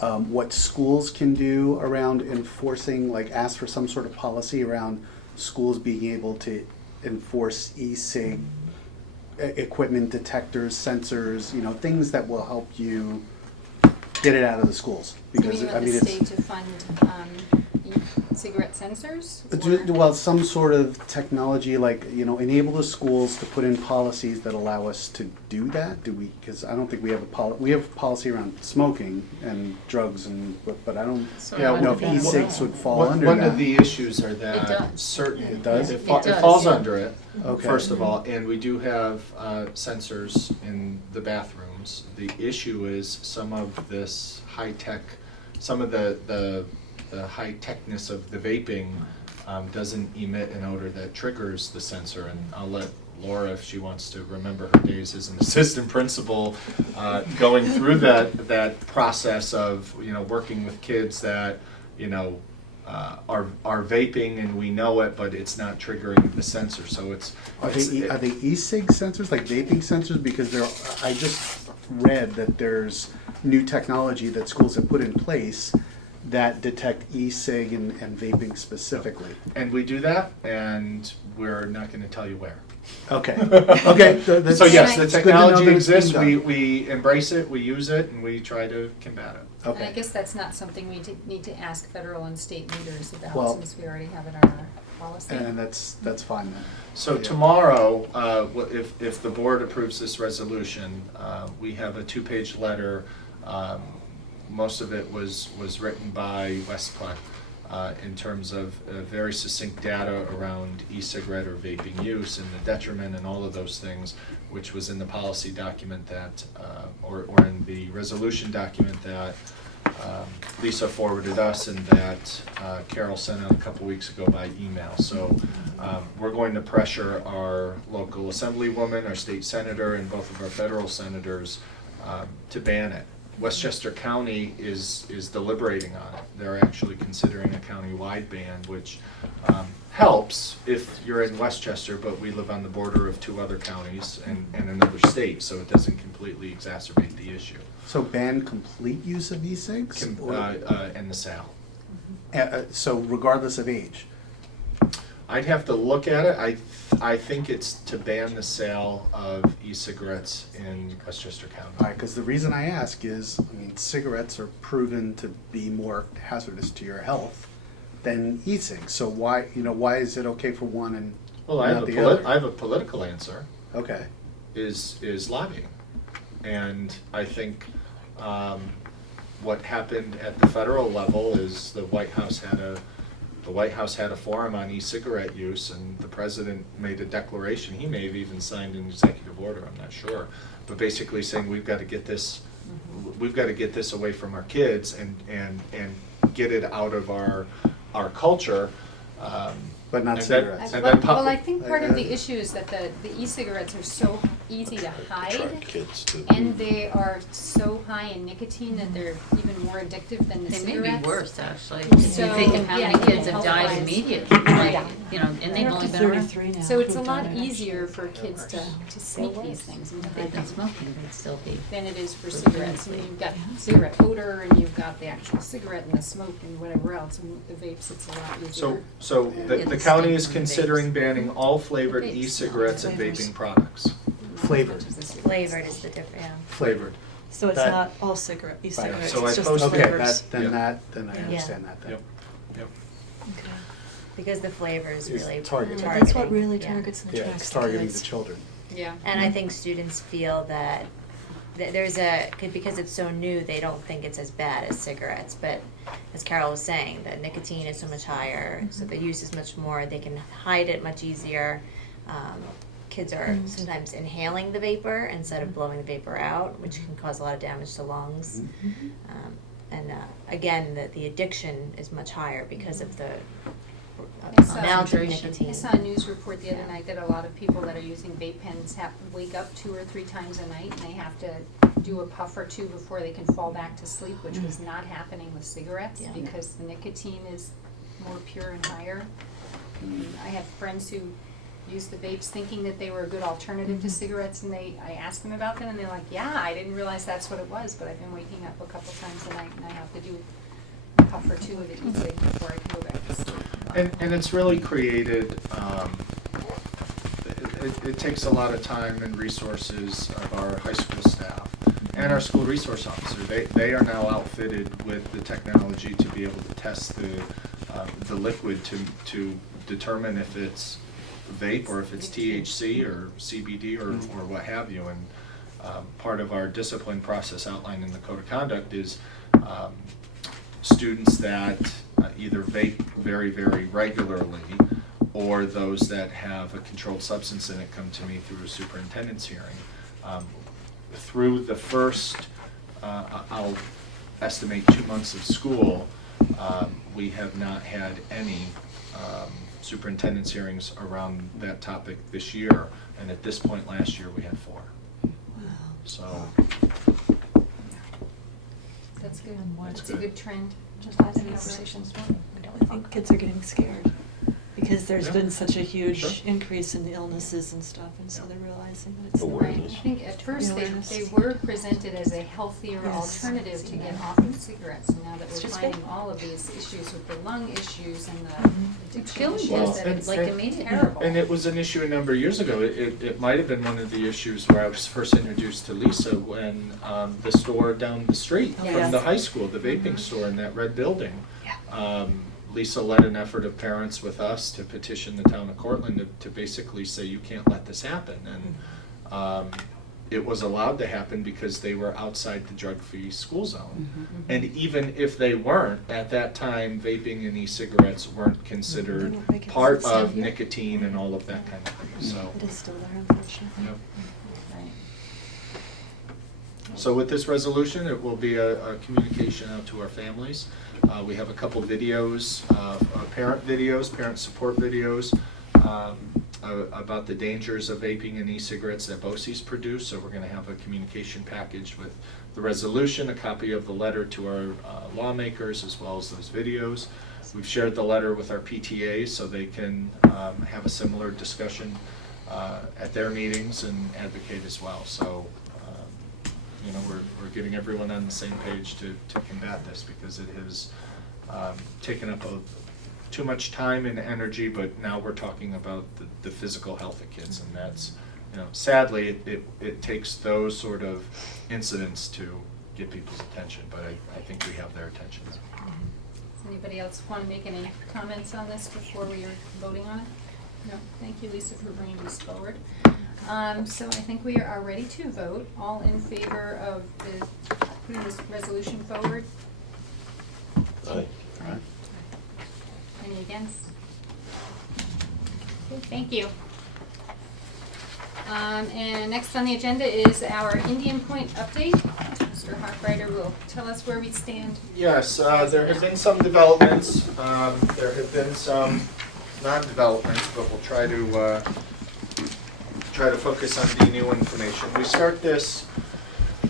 what schools can do around enforcing, like ask for some sort of policy around schools being able to enforce e-cig equipment, detectors, sensors, things that will help you get it out of the schools? Because You mean with the state to fund cigarette sensors? Well, some sort of technology, like enable the schools to put in policies that allow us to do that. Do we? Because I don't think we have we have policy around smoking and drugs, but I don't know if e-cigs would fall under One that. of the issues are that It does? It It falls yeah. under it. Okay. First of all, and we do have sensors in the bathrooms. The issue is some of this high tech, some of the high techness of the vaping doesn't emit an odor that triggers the sensor. And I'll let Laura, if she wants to remember her days as an assistant principal, going through that process of working with kids that are vaping and we know it, but it's not triggering the sensor. So are they e-cig sensors, like vaping sensors? Because read that there's new technology that schools have put in place that detect e-cig and vaping specifically. And we do that, and we're not gonna tell you where. Okay, okay. So yes, the it's good to know technology that it's being exists, done. we embrace it, we use it, and we try to combat it. And I guess that's not something we need to ask federal and state leaders about, Well, since we already have it on our policy. And that's fine then. So Yeah. tomorrow, if the board approves this resolution, we have a 2-page letter. Most of it was written by Westplex in terms of very succinct data around e-cigarette or vaping use and the detriment and all of those things, which was in the policy document that, or in the resolution document that Lisa forwarded us and that Carol sent out a couple weeks ago by email. So we're going to pressure our local assemblywoman, our state senator, and both of our federal senators to ban it. Westchester County is deliberating on it. They're actually considering a county-wide ban, which helps if you're in Westchester, but we live on the border of 2 other counties and another state, so it doesn't completely exacerbate the issue. So ban complete use of e-cigs? And the sale. So regardless of age? I'd have to look at it. I think it's to ban the sale of e-cigarettes in Westchester County. All right, because the reason I ask is, I mean, cigarettes are proven to be more hazardous to your health than e-cigs. So why is it okay for one and Well, I not the other? have a political answer. Okay. Is lobbying, and I think what happened at the federal level is the White House had a forum on e-cigarette use, and the president made a declaration. He may have even signed an executive order, I'm not sure, but basically saying we've got to get this away from our kids and get it out of our culture. But not and cigarettes. Then, Well, I think part of the issue is that the e-cigarettes are so easy to hide, Attract kids to. and they are so high in nicotine that they're even more addictive than the They cigarettes. may be worse, actually, if So, you think of how yeah, many kids have died health-wise. immediately, Right. you know, and They're they've up only to been around. 33 now. So it's a who've lot done it. easier for kids to sneak these things and to If they've hide been them smoking, they'd still be. than it is for cigarettes. I mean, you've got cigarette odor, and you've got the actual cigarette and the smoke and whatever else, and with the vapes, it's a lot easier. So the Yeah, county is stink from vapes. considering banning all flavored Vapes. e-cigarettes and Flavors. vaping products. Flavored. Flavored is the difference, yeah. Flavored. So it's That- not all e-cigarettes, So I it's just posted- the Okay, flavors. then Yeah. I Yeah. understand that then. Yep. Yep. Okay. Because the flavors It's really targeted. targeting. That's what really yeah. targets and Yeah, attracts it's the targeting kids. the children. Yeah. And I think students feel that there's because it's so new, they don't think it's as bad as cigarettes. But as Carol was saying, the nicotine is so much higher, so the use is much more. They can hide it much easier. Kids are sometimes inhaling the vapor instead of blowing the vapor out, which can cause a lot of damage to lungs. And again, the addiction is much higher because of the amount of I nicotine. saw a news report the other night that a lot of people that are using vape pens wake up 2 or 3 times a night, and they have to do a puff or 2 before they can fall back to sleep, which was not happening with cigarettes Yeah. because the nicotine is more pure and higher. I have friends who use the vapes thinking that they were a good alternative to cigarettes, and I asked them about them, and they're like, yeah, I didn't realize that's what it was, but I've been waking up a couple times a night, and I have to do a puff or 2 of the e-cig before I can go back to sleep. And it's really created, it takes a lot of time and resources of our high school staff and our school resource officer. They are now outfitted with the technology to be able to test the liquid to determine if it's vape or if it's THC or CBD or what have you. And part of our discipline process outlined in the code of conduct is students that either vape very, very regularly or those that have a controlled substance in it come to me through a superintendent's hearing. Through the first, I'll estimate 2 months of school, we have not had any superintendent's hearings around that topic this year, and at this point last year we had 4. So That's good. That's It's a good. good trend. Just last conversations. I think kids are getting scared because there's Yeah. been such a huge Sure. increase in the illnesses and stuff, and so they're realizing realizing that it's the Right, Awareness. I think at first Awareness. they were presented as a healthier Yes. alternative to get off of cigarettes, and now that It's we're just finding big. all of these issues with the lung issues and the It's addiction killing issues, kids, that it's like like immediately. terrible. And it was an issue a number of years ago. It might have been one of the issues where I was first introduced to Lisa when the store down the street Yes. from the high school, the vaping store in that red building. Lisa led an effort of parents with us to petition the town of Cortland to basically say, you can't let this happen. And it was allowed to happen because they were outside the drug-free school zone. And even if they weren't, at that time, vaping and e-cigarettes weren't considered part of nicotine and all of that kind of thing, so. It is still there, unfortunately. Yep. Right. So with this resolution, it will be a communication out to our families. We have a couple videos, parent support videos about the dangers of vaping and e-cigarettes that BOCES produce. So we're going to have a communication package with the resolution, a copy of the letter to our lawmakers, as well as those videos. We've shared the letter with our PTAs so they can have a similar discussion at their meetings and advocate as well. So you know, we're getting everyone on the same page to combat this, because it has taken up too much time and energy, but now we're talking about the physical health of kids, and that's, you know, sadly it takes those sort of incidents to get people's attention, but I think we have their attention now. Does anybody else want to make any comments on this before we are voting on it? No, thank you, Lisa, for bringing this forward. So I think we are ready to vote. All in favor of putting this resolution forward? Aye. Aye. Any against? Okay, thank you. And next on the agenda is our Indian Point update. Mr. Hochreiter will tell us where we stand. Yes, there have been some developments. There have been some non-developments, but we'll try to focus on the new information. We start this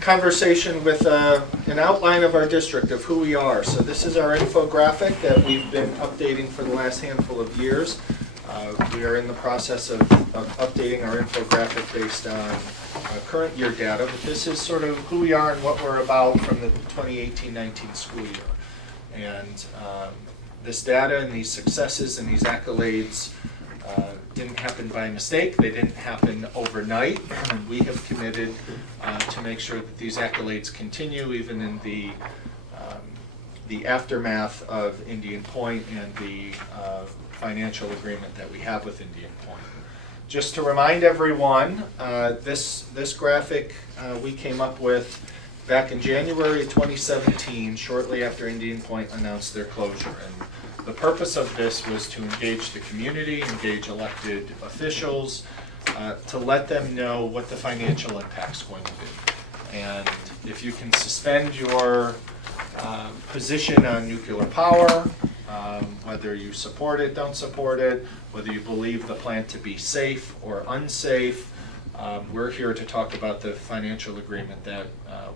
conversation with an outline of our district, of who we are. So this is our infographic that we've been updating for the last handful of years. We are in the process of updating our infographic based on current year data, but this is sort of who we are and what we're about from the 2018-19 school year. And this data and these successes and these accolades didn't happen by mistake. They didn't happen overnight. And we have committed to make sure that these accolades continue even in the aftermath of Indian Point and the financial agreement that we have with Indian Point. Just to remind everyone, this graphic we came up with back in January of 2017, shortly after Indian Point announced their closure. And the purpose of this was to engage the community, engage elected officials, to let them know what the financial impact's going to be. And if you can suspend your position on nuclear power, whether you support it, don't support it, whether you believe the plant to be safe or unsafe, we're here to talk about the financial agreement that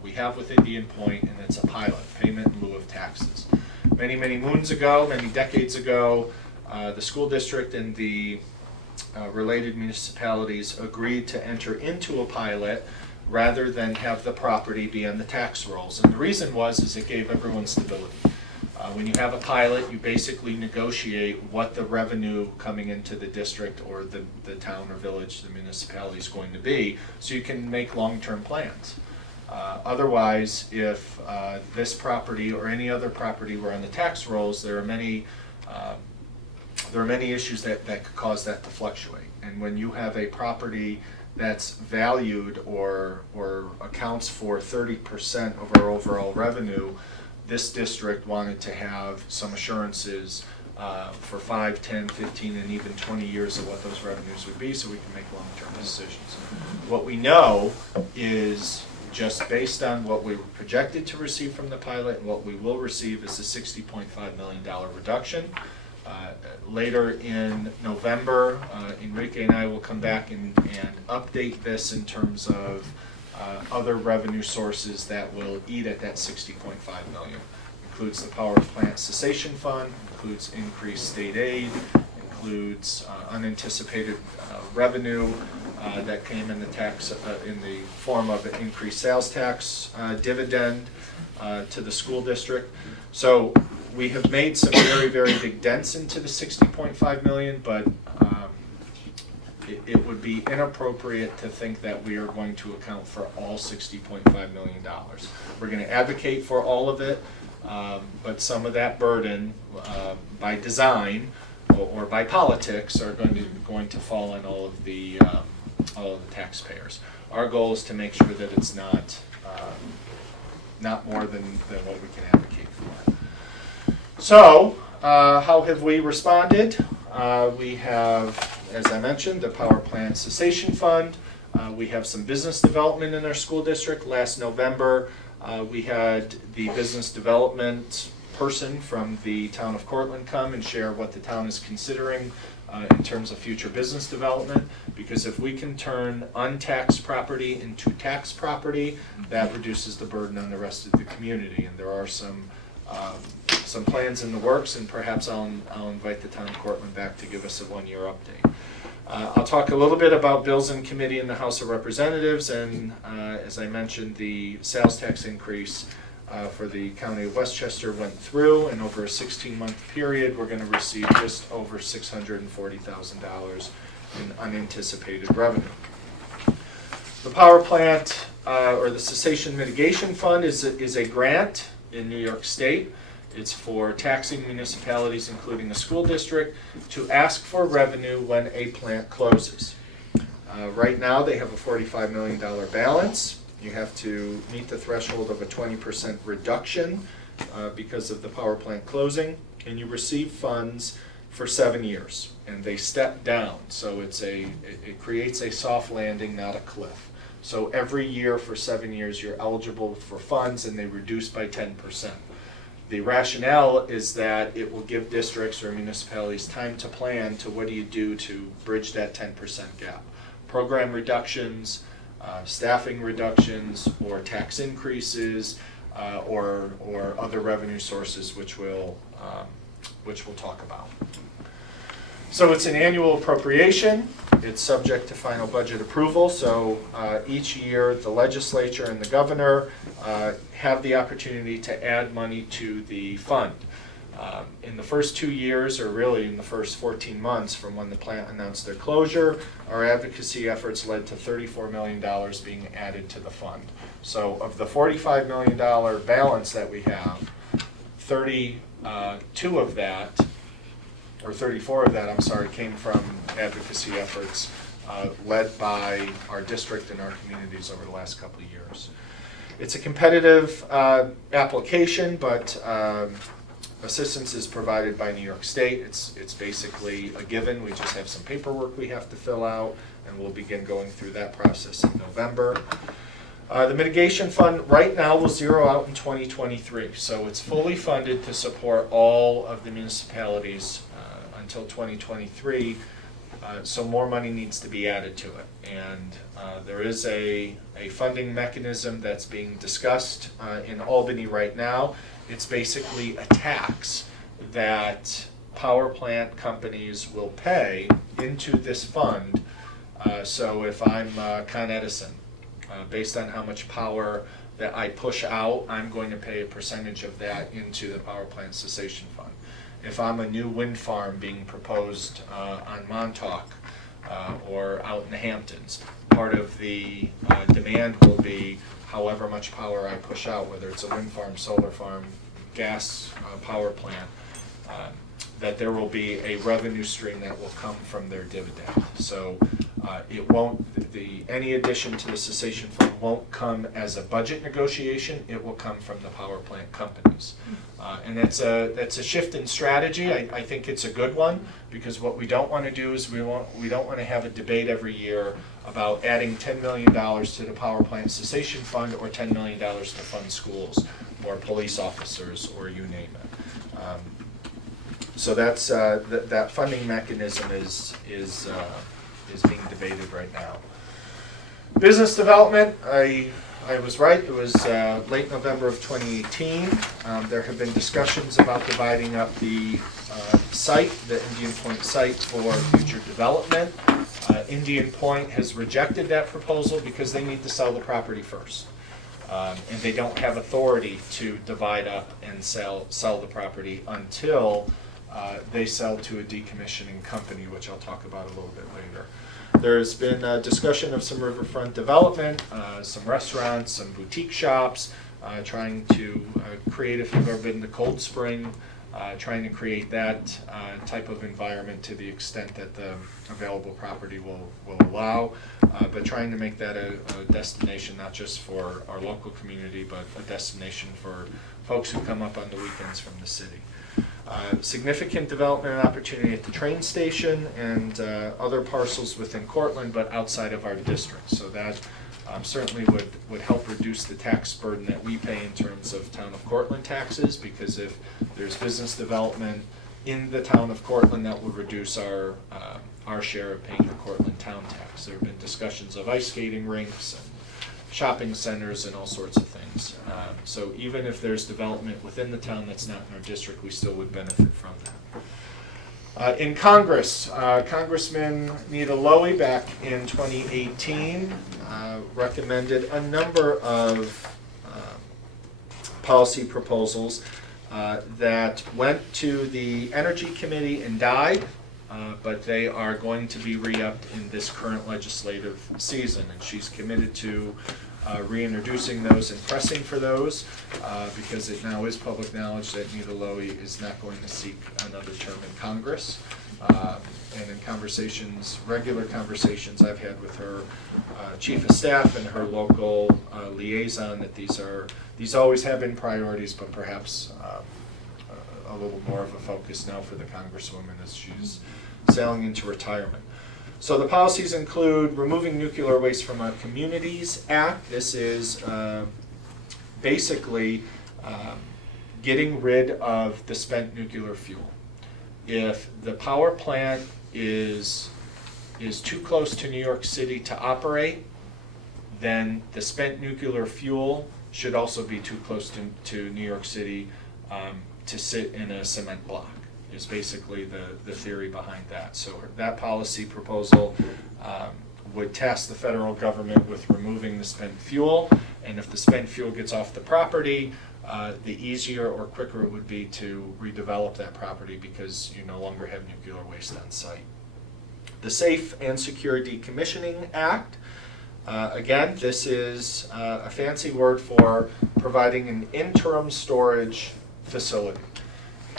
we have with Indian Point, and it's a pilot, payment in lieu of taxes. Many, many moons ago, many decades ago, the school district and the related municipalities agreed to enter into a pilot rather than have the property be on the tax rolls. And the reason is it gave everyone stability. When you have a pilot, you basically negotiate what the revenue coming into the district or the town or village, the municipality is going to be, so you can make long-term plans. Otherwise, if this property or any other property were on the tax rolls, there are many issues that could cause that to fluctuate. And when you have a property that's valued or accounts for 30% of our overall revenue, this district wanted to have some assurances for 5, 10, 15, and even 20 years of what those revenues would be, so we can make long-term decisions. What we know is, just based on what we were projected to receive from the pilot and what we will receive, is a $60.5 million reduction. Later in November, Enrique and I will come back and update this in terms of other revenue sources that will eat at that $60.5 million. Includes the Power Plant Cessation Fund, includes increased state aid, includes unanticipated revenue that came in the tax, in the form of an increased sales tax dividend to the school district. So we have made some very, very big dents into the 60.5 million, but it would be inappropriate to think that we are going to account for all $60.5 million. We're going to advocate for all of it, but some of that burden by design or by politics are going to fall on all of the taxpayers. Our goal is to make sure that it's not more than what we can advocate for. So, how have we responded? We have, as I mentioned, the Power Plant Cessation Fund. We have some business development in our school district. Last November, we had the business development person from the town of Cortland come and share what the town is considering in terms of future business development, because if we can turn untaxed property into tax property, that reduces the burden on the rest of the community. And there are some plans in the works, and perhaps I'll invite the town of Cortland back to give us a one-year update. I'll talk a little bit about bills in committee in the House of Representatives, and as I mentioned, the sales tax increase for the County of Westchester went through, and over a 16-month period, we're going to receive just over $640,000 in unanticipated revenue. The power plant, or the Cessation Mitigation Fund, is a grant in New York State. It's for taxing municipalities, including a school district, to ask for revenue when a plant closes. Right now, they have a $45 million balance. You have to meet the threshold of a 20% reduction because of the power plant closing, and you receive funds for 7 years, and they step down. So it creates a soft landing, not a cliff. So every year for 7 years, you're eligible for funds, and they reduce by 10%. The rationale is that it will give districts or municipalities time to plan to what do you do to bridge that 10% gap. Program reductions, staffing reductions, or tax increases, or other revenue sources, which we'll talk about. So it's an annual appropriation. It's subject to final budget approval. So each year, the legislature and the governor have the opportunity to add money to the fund. In the first 2 years, or really in the first 14 months from when the plant announced their closure, our advocacy efforts led to $34 million being added to the fund. So of the $45 million balance that we have, 32 of that, or 34 of that, I'm sorry, came from advocacy efforts led by our district and our communities over the last couple of years. It's a competitive application, but assistance is provided by New York State. It's basically a given. We just have some paperwork we have to fill out, and we'll begin going through that process in November. The Mitigation Fund right now will zero out in 2023, so it's fully funded to support all of the municipalities until 2023, so more money needs to be added to it. And there is a funding mechanism that's being discussed in Albany right now. It's basically a tax that power plant companies will pay into this fund. So if I'm Con Edison, based on how much power that I push out, I'm going to pay a percentage of that into the Power Plant Cessation Fund. If I'm a new wind farm being proposed on Montauk or out in the Hamptons, part of the demand will be however much power I push out, whether it's a wind farm, solar farm, gas power plant, that there will be a revenue stream that will come from their dividend. So it won't, any addition to the cessation fund won't come as a budget negotiation, it will come from the power plant companies. And that's a shift in strategy. I think it's a good one, because what we don't want to do is we don't want to have a debate every year about adding $10 million to the power plant cessation fund or $10 million to fund schools or police officers or you name it. So that's that funding mechanism is being debated right now. Business development, I was right. It was late November of 2018. There have been discussions about dividing up the site, the Indian Point site, for future development. Indian Point has rejected that proposal because they need to sell the property first. And they don't have authority to divide up and sell the property until they sell to a decommissioning company, which I'll talk about a little bit later. There's been a discussion of some riverfront development, some restaurants, some boutique shops, trying to create, if you've ever been to Cold Spring, trying to create that type of environment to the extent that the available property will allow, but trying to make that a destination not just for our local community, but a destination for folks who come up on the weekends from the city. Significant development and opportunity at the train station and other parcels within Cortland, but outside of our district. So that certainly would help reduce the tax burden that we pay in terms of town of Cortland taxes, because if there's business development in the town of Cortland, that would reduce our share of paying the Cortland town tax. There have been discussions of ice skating rinks and shopping centers and all sorts of things. So even if there's development within the town that's not in our district, we still would benefit from that. In Congress, Congressman Nita Lowey back in 2018 recommended a number of policy proposals that went to the Energy Committee and died, but they are going to be re-upped in this current legislative season, and she's committed to reintroducing those and pressing for those, because it now is public knowledge that Nita Lowey is not going to seek another term in Congress. And in conversations, regular conversations I've had with her chief of staff and her local liaison, that these always have been priorities, but perhaps a little more of a focus now for the Congresswoman as she's sailing into retirement. So the policies include removing nuclear waste from our Communities Act. This is basically getting rid of the spent nuclear fuel. If the power plant is too close to New York City to operate, then the spent nuclear fuel should also be too close to New York City to sit in a cement block, is basically the theory behind that. So that policy proposal would task the federal government with removing the spent fuel, and if the spent fuel gets off the property, the easier or quicker it would be to redevelop that property because you no longer have nuclear waste on site. The Safe and Secure Decommissioning Act, again, this is a fancy word for providing an interim storage facility.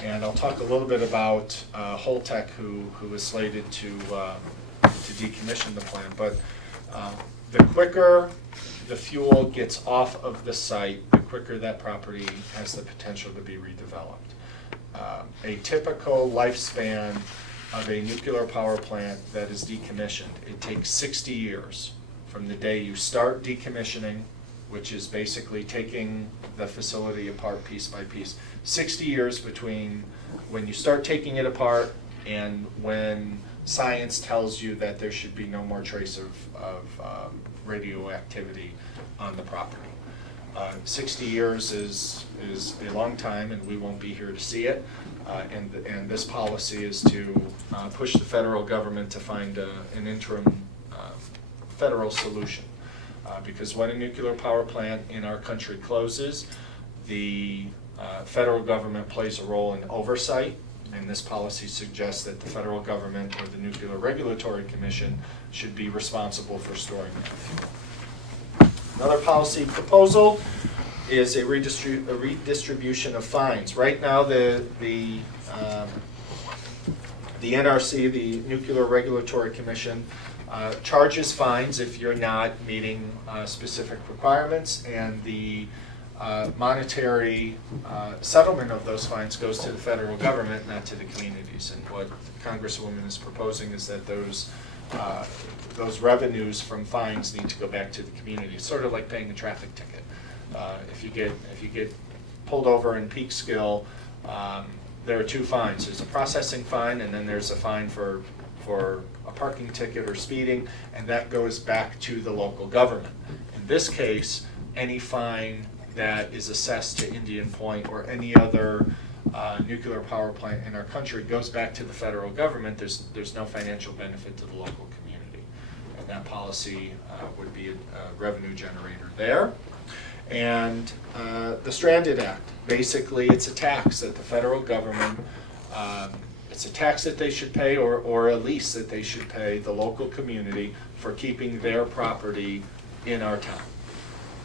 And I'll talk a little bit about Holtec, who is slated to decommission the plant. But the quicker the fuel gets off of the site, the quicker that property has the potential to be redeveloped. A typical lifespan of a nuclear power plant that is decommissioned, it takes 60 years from the day you start decommissioning, which is basically taking the facility apart piece by piece. 60 years between when you start taking it apart and when science tells you that there should be no more trace of radioactivity on the property. 60 years is a long time, and we won't be here to see it. And this policy is to push the federal government to find an interim federal solution. Because when a nuclear power plant in our country closes, the federal government plays a role in oversight, and this policy suggests that the federal government or the Nuclear Regulatory Commission should be responsible for storing that fuel. Another policy proposal is a redistribution of fines. Right now, the NRC, the Nuclear Regulatory Commission, charges fines if you're not meeting specific requirements, and the monetary settlement of those fines goes to the federal government, not to the communities. And what the Congresswoman is proposing is that those revenues from fines need to go back to the community. It's sort of like paying a traffic ticket. If you get pulled over in Peekskill, there are two fines. There's a processing fine, and then there's a fine for a parking ticket or speeding, and that goes back to the local government. In this case, any fine that is assessed to Indian Point or any other nuclear power plant in our country goes back to the federal government. There's no financial benefit to the local community. that policy would be a revenue generator there. And the Stranded Act, basically it's a tax that the federal government, it's a tax that they should pay, or a lease that they should pay the local community for keeping their property in our town.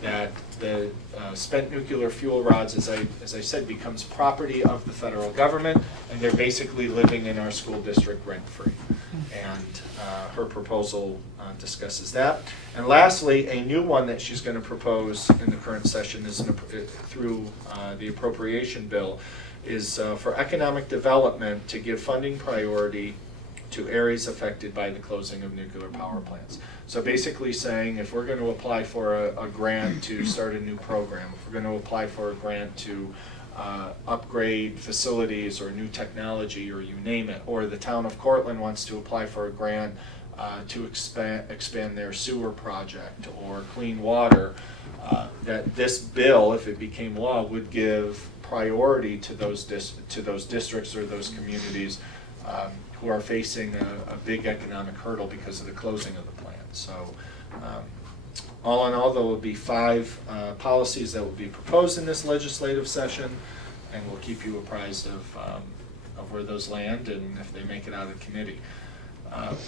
That the spent nuclear fuel rods, as I said, becomes property of the federal government, and they're basically living in our school district rent-free. And her proposal discusses that. And lastly, a new one that she's going to propose in the current session is through the appropriation bill is for economic development to give funding priority to areas affected by the closing of nuclear power plants. So basically saying if we're going to apply for a grant to start a new program, if we're going to apply for a grant to upgrade facilities or new technology or you name it, or the town of Cortland wants to apply for a grant to expand their sewer project or clean water, that this bill, if it became law, would give priority to those districts or those communities who are facing a big economic hurdle because of the closing of the plant. So all in all, there will be 5 policies that will be proposed in this legislative session, and we'll keep you apprised of where those land and if they make it out of committee.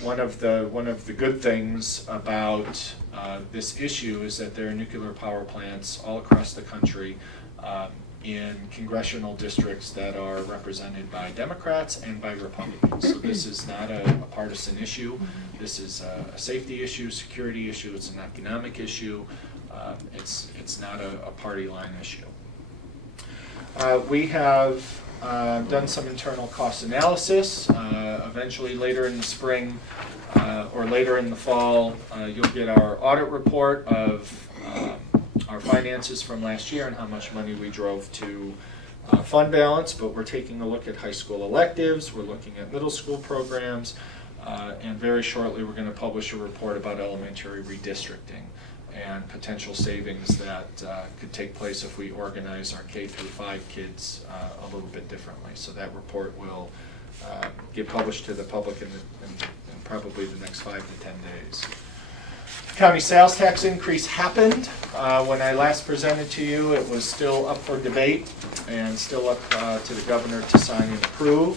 One of the good things about this issue is that there are nuclear power plants all across the country in congressional districts that are represented by Democrats and by Republicans. So this is not a partisan issue. This is a safety issue, security issue. It's an economic issue. It's not a party line issue. We have done some internal cost analysis. Eventually later in the spring or later in the fall, you'll get our audit report of our finances from last year and how much money we drove to fund balance, but we're taking a look at high school electives, we're looking at middle school programs, and very shortly we're going to publish a report about elementary redistricting and potential savings that could take place if we organize our K through 5 kids a little bit differently. So that report will get published to the public in probably the next 5 to 10 days. County sales tax increase happened. When I last presented to you, it was still up for debate and still up to the governor to sign and approve.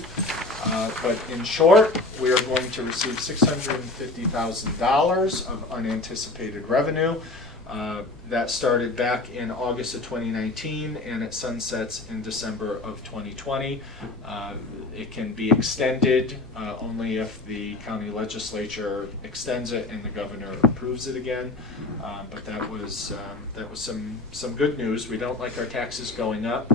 But in short, we are going to receive $650,000 of unanticipated revenue. That started back in August of 2019 and it sunsets in December of 2020. It can be extended only if the county legislature extends it and the governor approves it again. But that was some good news. We don't like our taxes going up,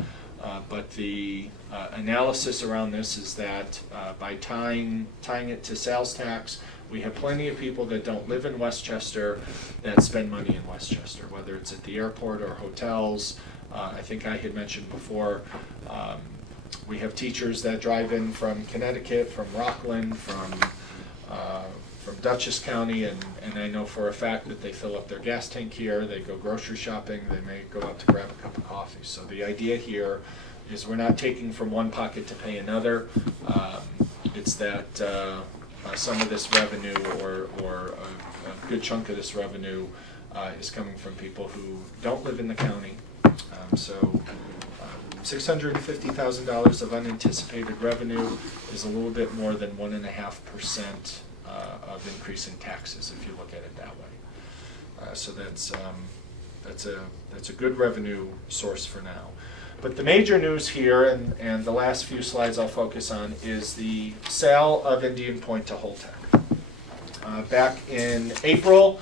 but the analysis around this is that by tying it to sales tax, we have plenty of people that don't live in Westchester that spend money in Westchester, whether it's at the airport or hotels. I think I had mentioned before, we have teachers that drive in from Connecticut, from Rockland, from Dutchess County, and I know for a fact that they fill up their gas tank here, they go grocery shopping, they may go out to grab a cup of coffee. So the idea here is we're not taking from one pocket to pay another. It's that some of this revenue or a good chunk of this revenue is coming from people who don't live in the county. So $650,000 of unanticipated revenue is a little bit more than 1.5% of increase in taxes if you look at it that way. So that's a good revenue source for now. But the major news here, and the last few slides I'll focus on, is the sale of Indian Point to Holtec. Back in April,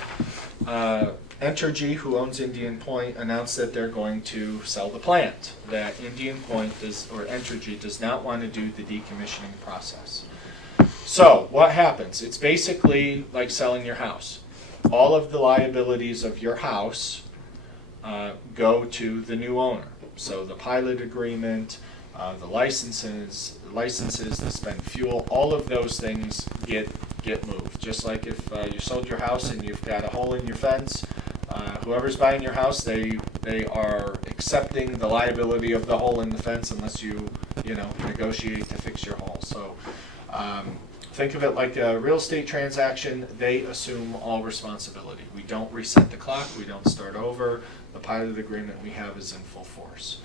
Entergy, who owns Indian Point, announced that they're going to sell the plant. That Indian Point Entergy does not want to do the decommissioning process. So what happens? It's basically like selling your house. All of the liabilities of your house go to the new owner. So the pilot agreement, the licenses, the spent fuel, all of those things get moved. Just like if you sold your house and you've got a hole in your fence, whoever's buying your house, they are accepting the liability of the hole in the fence unless you negotiate to fix your hole. So Think of it like a real estate transaction. They assume all responsibility. We don't reset the clock. We don't start over. The pilot agreement we have is in full force.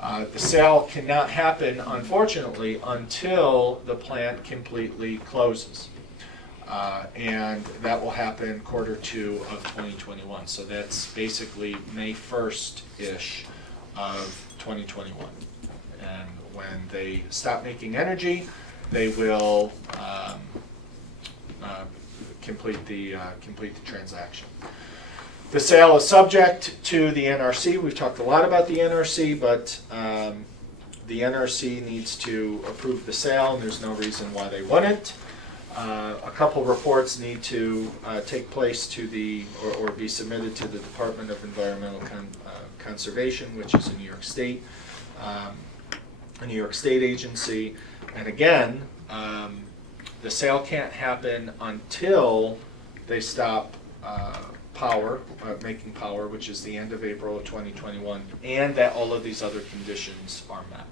The sale cannot happen, unfortunately, until the plant completely closes. And that will happen Q2 of 2021. So that's basically May 1st-ish of 2021. And when they stop making energy, they will complete the transaction. The sale is subject to the NRC. We've talked a lot about the NRC, but the NRC needs to approve the sale, and there's no reason why they wouldn't. A couple reports need to take place to the, or be submitted to the Department of Environmental Conservation, which is a New York State agency. And again, the sale can't happen until they stop making power, which is the end of April of 2021, and that all of these other conditions are met.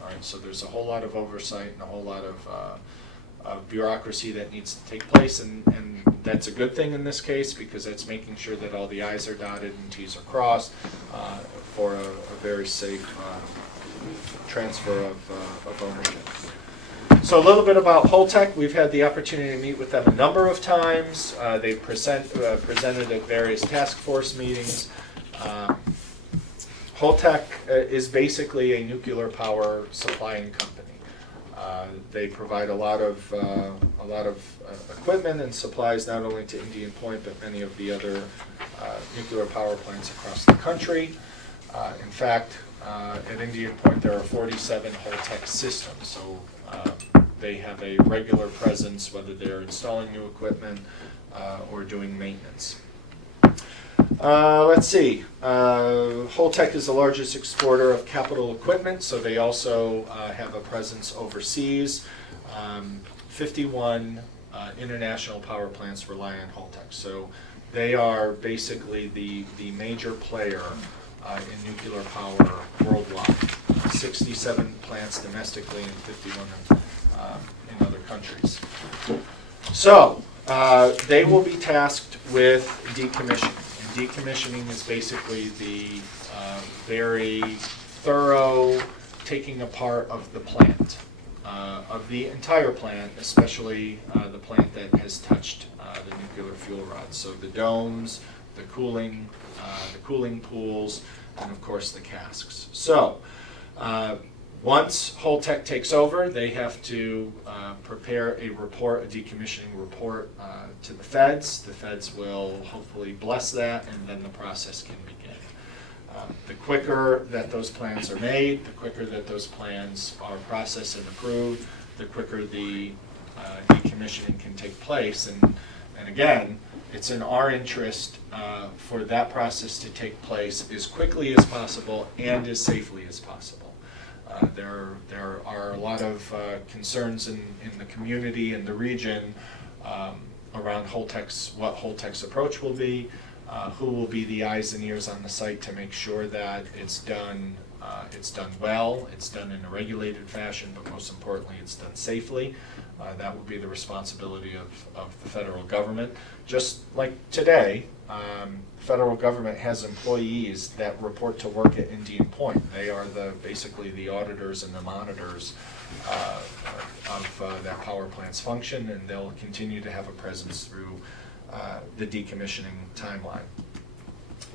All right, so there's a whole lot of oversight and a whole lot of bureaucracy that needs to take place, and that's a good thing in this case, because it's making sure that all the I's are dotted and T's are crossed for a very safe transfer of ownership. So a little bit about Holtec. We've had the opportunity to meet with them a number of times. They've presented at various task force meetings. Holtec is basically a nuclear power supplying company. They provide a lot of equipment and supplies not only to Indian Point but many of the other nuclear power plants across the country. In fact, at Indian Point there are 47 Holtec systems, so they have a regular presence whether they're installing new equipment or doing maintenance. Let's see. Holtec is the largest exporter of capital equipment, so they also have a presence overseas. 51 international power plants rely on Holtec, so they are basically the major player in nuclear power worldwide. 67 plants domestically and 51 in other countries. So they will be tasked with decommissioning. Decommissioning is basically the very thorough taking apart of the plant, of the entire plant, especially the plant that has touched the nuclear fuel rods. So the domes, the cooling pools, and of course the casks. So once Holtec takes over, they have to prepare a report, a decommissioning report to the feds. The feds will hopefully bless that, and then the process can begin. The quicker that those plans are made, the quicker that those plans are processed and approved, the quicker the decommissioning can take place. And again, it's in our interest for that process to take place as quickly as possible and as safely as possible. There are a lot of concerns in the community and the region around what Holtec's approach will be, who will be the eyes and ears on the site to make sure that it's done well, it's done in a regulated fashion, but most importantly, it's done safely. That will be the responsibility of the federal government. Just like today, federal government has employees that report to work at Indian Point. They are basically the auditors and the monitors of that power plant's function, and they'll continue to have a presence through the decommissioning timeline.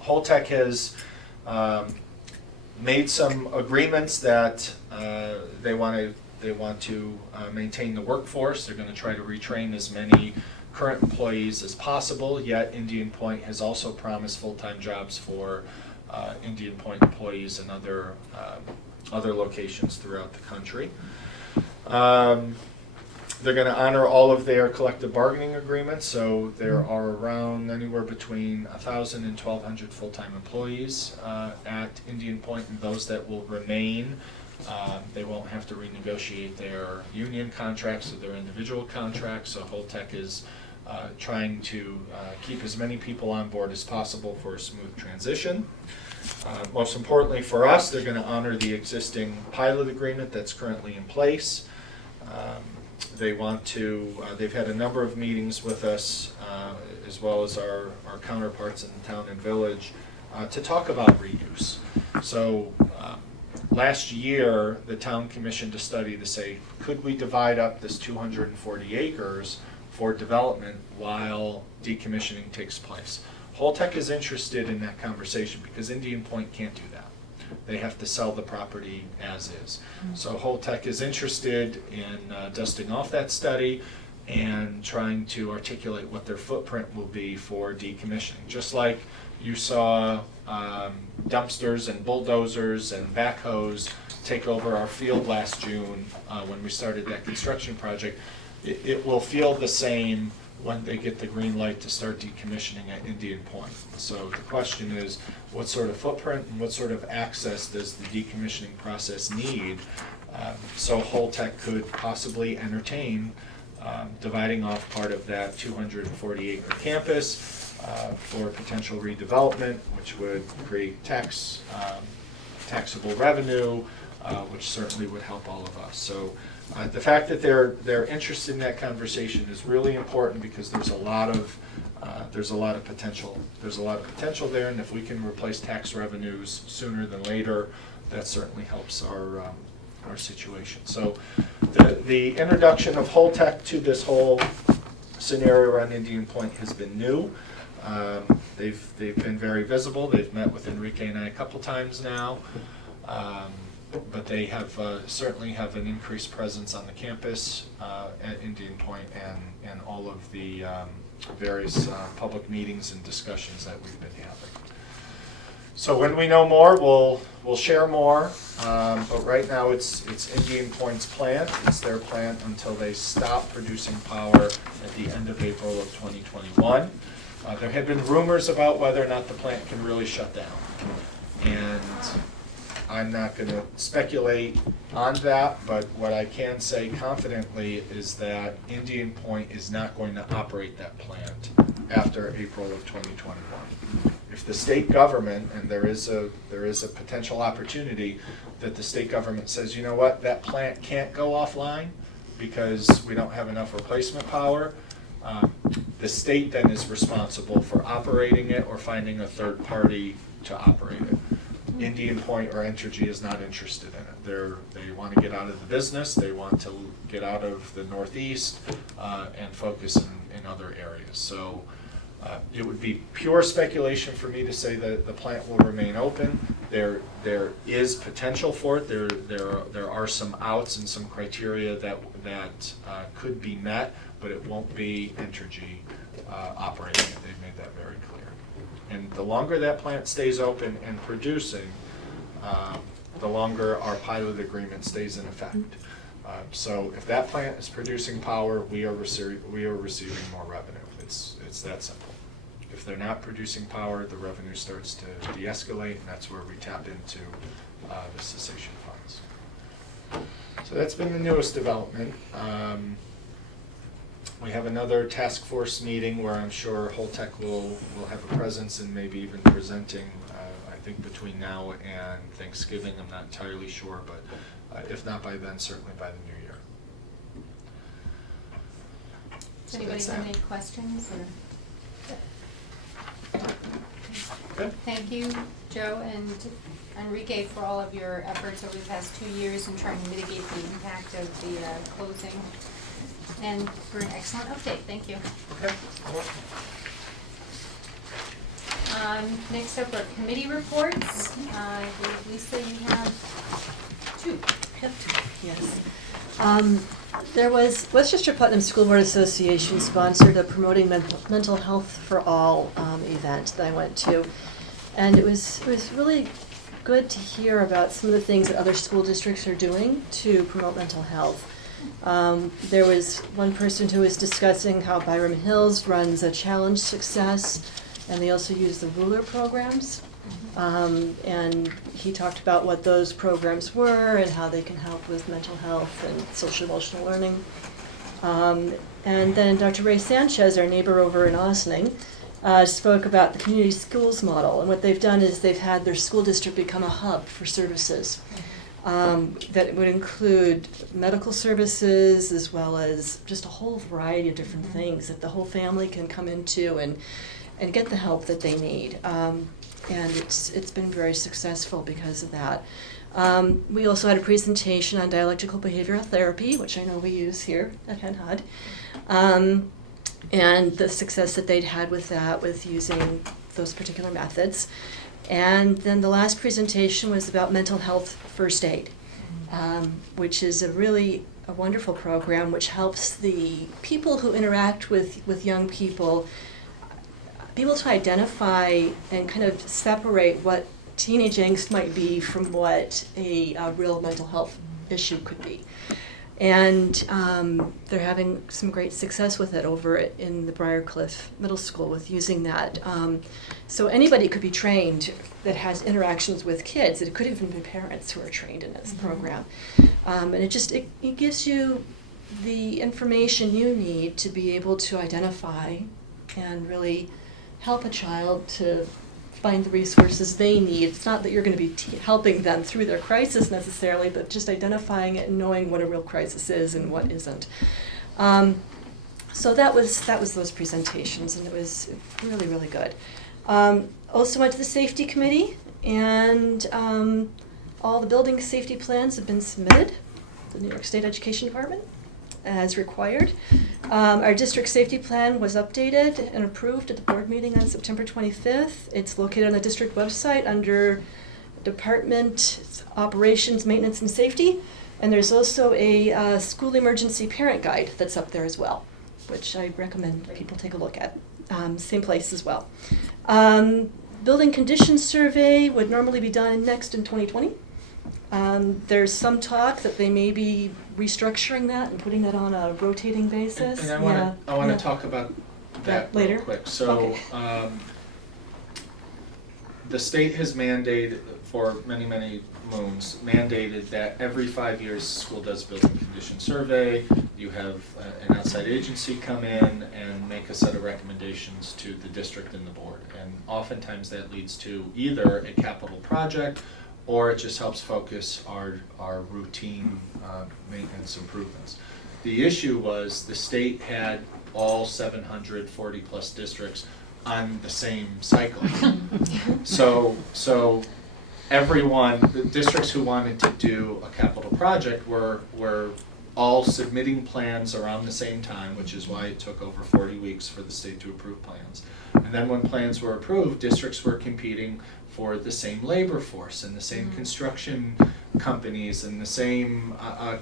Holtec has made some agreements that they want to maintain the workforce. They're going to try to retrain as many current employees as possible, yet Indian Point has also promised full-time jobs for Indian Point employees in other locations throughout the country. They're going to honor all of their collective bargaining agreements, so there are around anywhere between 1,000 and 1,200 full-time employees at Indian Point, and those that will remain, they won't have to renegotiate their union contracts or their individual contracts, so Holtec is trying to keep as many people on board as possible for a smooth transition. Most importantly for us, they're going to honor the existing pilot agreement that's currently in place. They want to, they've had a number of meetings with us, as well as our counterparts in the town and village, to talk about reuse. So last year, the town commissioned a study to say, could we divide up this 240 acres for development while decommissioning takes place? Holtec is interested in that conversation because Indian Point can't do that. They have to sell the property as is. So Holtec is interested in dusting off that study and trying to articulate what their footprint will be for decommissioning. Just like you saw dumpsters and bulldozers and backhoes take over our field last June when we started that construction project, it will feel the same when they get the green light to start decommissioning at Indian Point. So the question is, what sort of footprint and what sort of access does the decommissioning process need? So Holtec could possibly entertain dividing off part of that 240-acre campus for potential redevelopment, which would create taxable revenue, which certainly would help all of us. So the fact that they're interested in that conversation is really important because there's a lot of potential. There's a lot of potential there, and if we can replace tax revenues sooner than later, that certainly helps our situation. So the introduction of Holtec to this whole scenario around Indian Point has been new. They've been very visible. They've met with Enrique and I a couple times now. But they have certainly have an increased presence on the campus at Indian Point and all of the various public meetings and discussions that we've been having. So when we know more, we'll share more. But right now, it's Indian Point's plant. It's their plant until they stop producing power at the end of April of 2021. There have been rumors about whether or not the plant can really shut down, and I'm not going to speculate on that, but what I can say confidently is that Indian Point is not going to operate that plant after April of 2021. If the state government, and there is a potential opportunity that the state government says, you know what, that plant can't go offline because we don't have enough replacement power, the state then is responsible for operating it or finding a third party to operate it. Indian Point or Entergy is not interested in it. They want to get out of the business. They want to get out of the Northeast and focus in other areas. So it would be pure speculation for me to say that the plant will remain open. There is potential for it. There are some outs and some criteria that could be met, but it won't be Entergy operating it. They've made that very clear. And the longer that plant stays open and producing, the longer our pilot agreement stays in effect. So if that plant is producing power, we are receiving more revenue. It's that simple. If they're not producing power, the revenue starts to de-escalate, and that's where we tap into the cessation funds. So that's been the newest development. We have another task force meeting where I'm sure Holtec will have a presence and maybe even presenting, I think between now and Thanksgiving. I'm not entirely sure, but if not by then, certainly by the new year. Does anybody have any questions? Good. Thank you, Joe and Enrique, for all of your efforts over the past 2 years in trying to mitigate the impact of the closing. And for an excellent update, thank you. Okay. Next up are committee reports. I believe, Lisa, you have two. Yes. There was Westchester Putnam School Board Association sponsored a Promoting Mental Health for All event that I went to. And it was really good to hear about some of the things that other school districts are doing to promote mental health. There was one person who was discussing how Byram Hills runs a challenge success, and they also use the ruler programs. And he talked about what those programs were and how they can help with mental health and social emotional learning. And then Dr. Ray Sanchez, our neighbor over in Ossining, spoke about the community schools model. And what they've done is they've had their school district become a hub for services. that would include medical services as well as just a whole variety of different things that the whole family can come into and get the help that they need. And it's been very successful because of that. We also had a presentation on dialectical behavioral therapy, which I know we use here at HENHUD, and the success that they'd had with that, with using those particular methods. And then the last presentation was about mental health first aid, which is a really wonderful program which helps the people who interact with young people be able to identify and kind of separate what teenage angst might be from what a real mental health issue could be. And they're having some great success with it over in the Briarcliff Middle School with using that. So anybody could be trained that has interactions with kids. It could even be parents who are trained in this program. And it gives you the information you need to be able to identify and really help a child to find the resources they need. It's not that you're going to be helping them through their crisis necessarily, but just identifying it and knowing what a real crisis is and what isn't. So that was those presentations, and it was really, really good. Also went to the safety committee, and all the building safety plans have been submitted to the New York State Education Department as required. Our district safety plan was updated and approved at the board meeting on September 25th. It's located on the district website under Department Operations, Maintenance, and Safety. And there's also a school emergency parent guide that's up there as well, which I recommend people take a look at. Same place as well. Building conditions survey would normally be done next in 2020. There's some talk that they may be restructuring that and putting that on a rotating basis. And I want to talk about that later. real quick. So the state has mandated for many, many moons, mandated that every 5 years school does building condition survey. You have an outside agency come in and make a set of recommendations to the district and the board. And oftentimes that leads to either a capital project or it just helps focus our routine maintenance improvements. The issue was the state had all 740 plus districts on the same cycle. So everyone, the districts who wanted to do a capital project were all submitting plans around the same time, which is why it took over 40 weeks for the state to approve plans. And then when plans were approved, districts were competing for the same labor force and the same construction companies and the same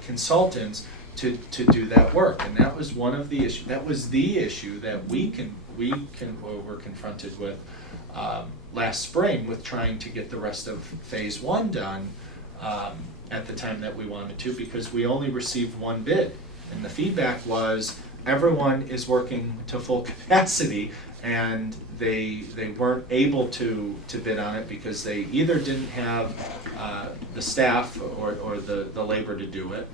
consultants to do that work. And that was one of the issues. That was the issue that we were confronted with last spring with trying to get the rest of phase 1 done at the time that we wanted to, because we only received one bid. And the feedback was everyone is working to full capacity, and they weren't able to bid on it because they either didn't have the staff or the labor to do it,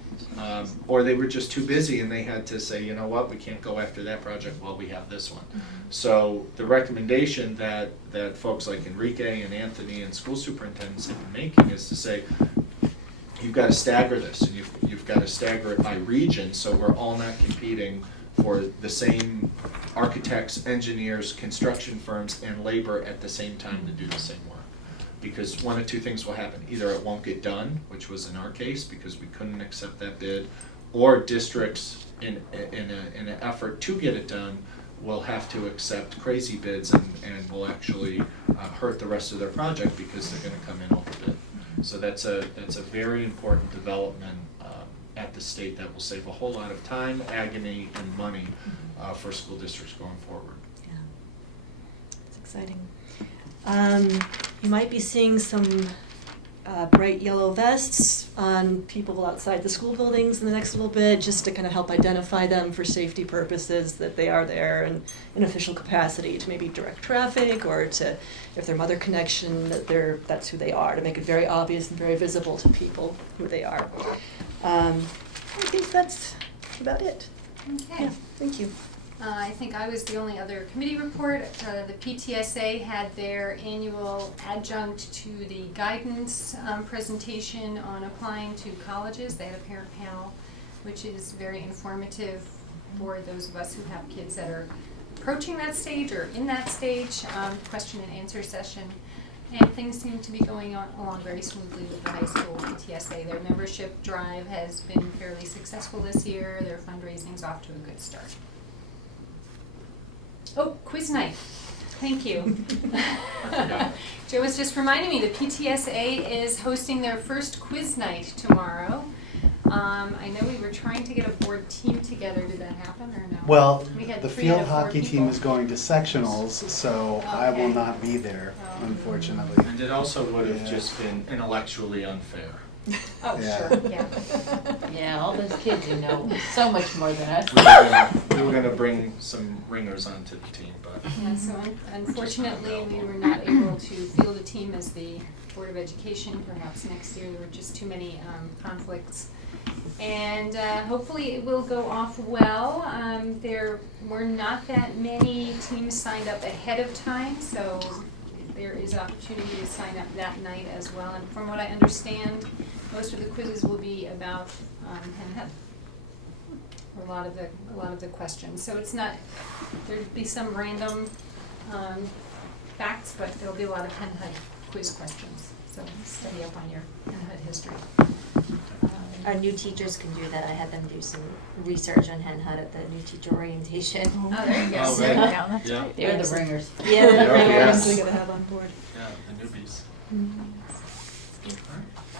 or they were just too busy and they had to say, you know what, we can't go after that project while we have this one. So the recommendation that folks like Enrique and Anthony and school superintendents have been making is to say, you've got to stagger this, and you've got to stagger it by region, so we're all not competing for the same architects, engineers, construction firms, and labor at the same time to do the same work. Because one of two things will happen. Either it won't get done, which was in our case because we couldn't accept that bid, or districts in an effort to get it done will have to accept crazy bids and will actually hurt the rest of their project because they're going to come in over bid. So that's a very important development at the state that will save a whole lot of time, agony, and money for school districts going forward. Yeah, it's exciting. You might be seeing some bright yellow vests on people outside the school buildings in the next little bit, just to kind of help identify them for safety purposes, that they are there and in official capacity to maybe direct traffic, or to, if they're mother connection, that's who they are, to make it very obvious and very visible to people who they are. I think that's about it. Okay. Yeah, thank you. I think I was the only other committee report. The PTSA had their annual adjunct to the guidance presentation on applying to colleges. They had a parent panel, which is very informative for those of us who have kids that are approaching that stage or in that stage, question and answer session. And things seem to be going along very smoothly with the high school PTSA. Their membership drive has been fairly successful this year. Their fundraising's off to a good start. Oh, quiz night. Thank you. Joe was just reminding me the PTSA is hosting their first quiz night tomorrow. I know we were trying to get a board team together. Did that happen or no? Well, We had the 3 out field of 4 hockey team people. is going to sectionals, so I will Okay. not be there, Oh. unfortunately. And it also would have Yeah. just been intellectually unfair. Oh, Yeah. sure, yeah. Yeah, all those kids who know so much more than us. We were gonna bring some ringers onto the team, but. Yeah, so unfortunately, we were not able to field a team as the Board of Education. Perhaps next year there were just too many conflicts. And hopefully it will go off well. There were not that many teams signed up ahead of time, so there is opportunity to sign up that night as well. And from what I understand, most of the quizzes will be about Hen. A lot of the questions. So it's not, there'd be some random facts, but there'll be a lot of Hen quiz questions. So study up on your Hen history. Our new teachers can do that. I had them do some research on Hen Hut at the new teacher orientation. Oh, there you go. Oh, right. Yeah. Yeah. They're the ringers. Yeah, they're the Yes. ringers. We gotta have on board. Yeah, the newbies.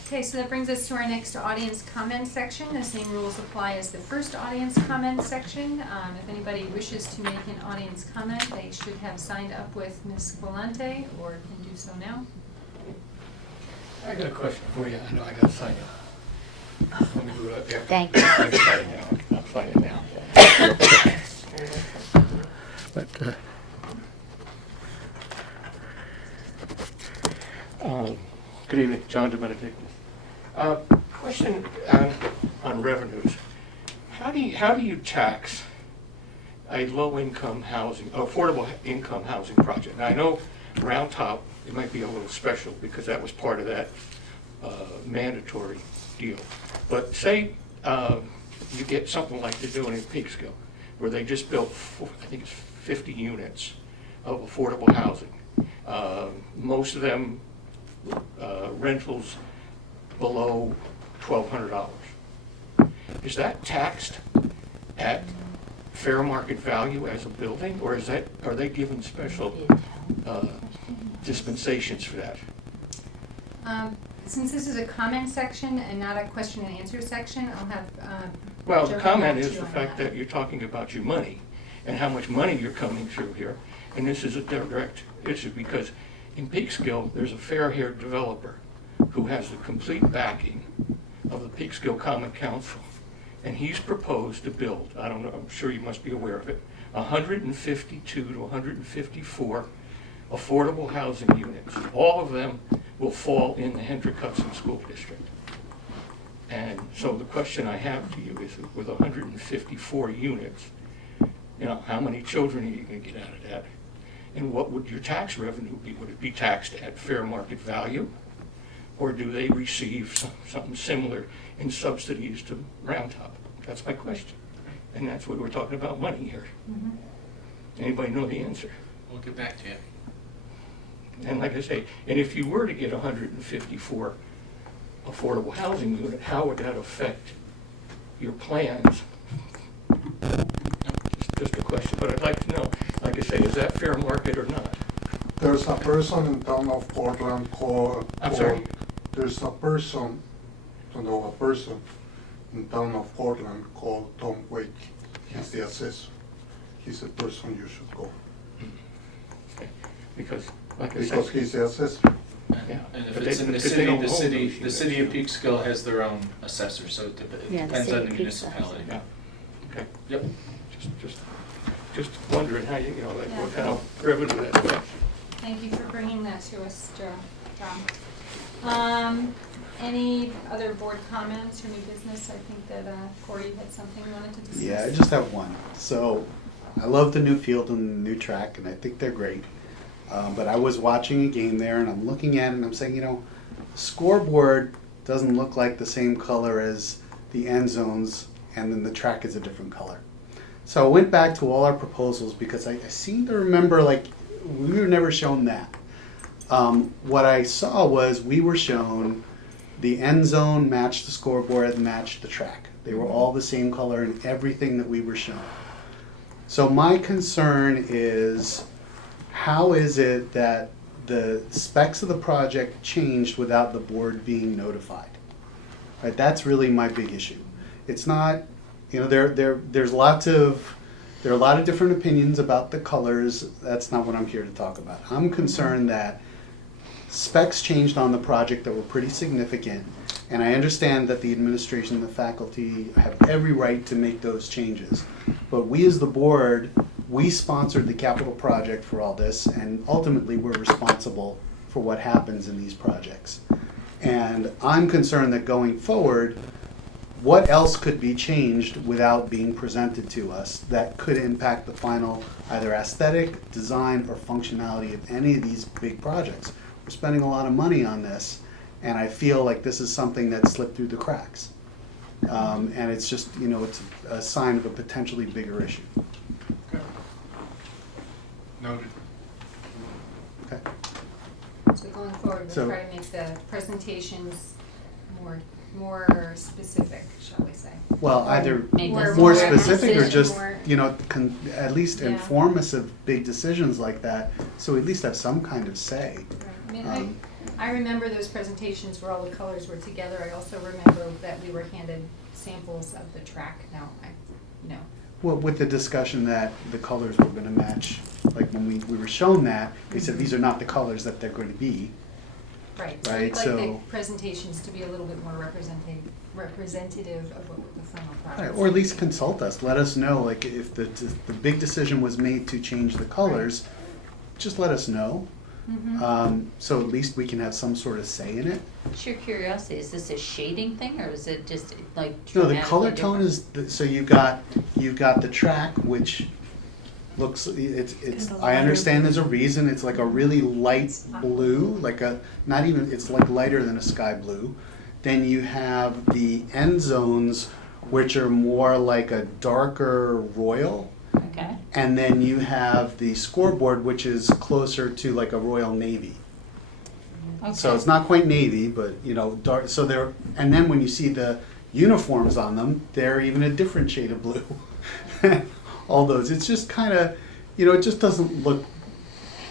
Okay, so that brings us to our next audience comment section. The same rules apply as the first audience comment section. If anybody wishes to make an audience comment, they should have signed up with Ms. Quilante or can do so now. I got a question for you. I know I got to sign up. Let me do it up here. Thank you. I'm signing now. I'm signing now. But, good evening, John DeBenedictis. Question on revenues. How do you tax a low-income housing, affordable income housing project? Now, I know Round Top, it might be a little special because that was part of that mandatory deal. But say you get something like they're doing in Peekskill, where they just built, I think it's 50 units of affordable housing. Most of them rentals below $1,200. Is that taxed at fair market value as a building, or are they given special dispensations for that? Since this is a comment section and not a question and answer section, I'll have Well, Joe the come comment back to is you the on fact that you're talking about your money and how much money you're coming through here. And this is a direct issue because in Peekskill, there's a fair-haired developer who has the complete backing of the Peekskill Common Council. And he's proposed to build, I don't know, I'm sure you must be aware of it, 152 to 154 affordable housing units. All of them will fall in the Hendrick Hudson School District. And so the question I have to you is, with 154 units, you know, how many children are you going to get out of that? And what would your tax revenue be? Would it be taxed at fair market value? Or do they receive something similar in subsidies to Round Top? That's my question. And that's what we're talking about, money here. Anybody know the answer? We'll get back to you. And like I say, and if you were to get 154 affordable housing unit, how would that affect your plans? Just a question, but I'd like to know, like I say, is that fair market or not? There's a person in town of Portland called. I'm sorry? There's a person in town of Portland called Tom Wake. He's the assessor. He's the person you should go. Okay. Because, like I Because said. he's the assessor. Yeah. And if But it's they- in the because they city, don't the own city, those the city of units. Peekskill has their own assessor, so it Yeah, the depends city on the of Peekskill. municipality. Yeah. Okay. Yep. Just wondering how you know, like Yeah. what kind of revenue that affects. Thank you for bringing that to us, Joe. John. Any other board comments or new business? I think that Corey had something you wanted to discuss. Yeah, I just have one. So I love the new field and the new track, and I think they're great. But I was watching a game there, and I'm looking at it, and I'm saying, the scoreboard doesn't look like the same color as the end zones, and then the track is a different color. So I went back to all our proposals because I seem to remember, like, we were never shown that. What I saw was we were shown the end zone matched the scoreboard and matched the track. They were all the same color in everything that we were shown. So my concern is, how is it that the specs of the project changed without the board being notified? Right, that's really my big issue. It's not, there are a lot of different opinions about the colors. That's not what I'm here to talk about. I'm concerned that specs changed on the project that were pretty significant, and I understand that the administration and the faculty have every right to make those changes. But we as the board, we sponsored the capital project for all this, and ultimately we're responsible for what happens in these projects. And I'm concerned that going forward, what else could be changed without being presented to us that could impact the final either aesthetic, design, or functionality of any of these big projects? We're spending a lot of money on this, and I feel like this is something that slipped through the cracks. And it's just, it's a sign of a potentially bigger issue. Noted. Okay. So going forward, So- we'll try to make the presentations more specific, shall we say? Well, either Make this more more specific or precision, just, more- at least Yeah. inform us of big decisions like that, so we at least have some kind of say. I mean, I remember those presentations where all the colors were together. I also remember that we were handed samples of the track. Now, Well, with the discussion that the colors were gonna match, like when we were shown that, they said these are not the colors that they're going to be. right. Right, I'd like so- the presentations to be a little bit more representative of what the final product is. Or at least consult us, let us know, like, if the big decision was made to change the colors, just let us know. So at least we can have some sort of say in it. Sheer curiosity, is this a shading thing, or is it just like No, the dramatically color tone different? so you've got the track, which looks, it's, I understand there's a reason, it's like a really light blue, it's like lighter than a sky blue. Then you have the end zones, which are more like a darker royal. Okay. And then you have the scoreboard, which is closer to like a royal navy. So Okay. it's not quite navy, but dark. So they're, and then when you see the uniforms on them, they're even a different shade of blue. All those, it's just kind of, it just doesn't look,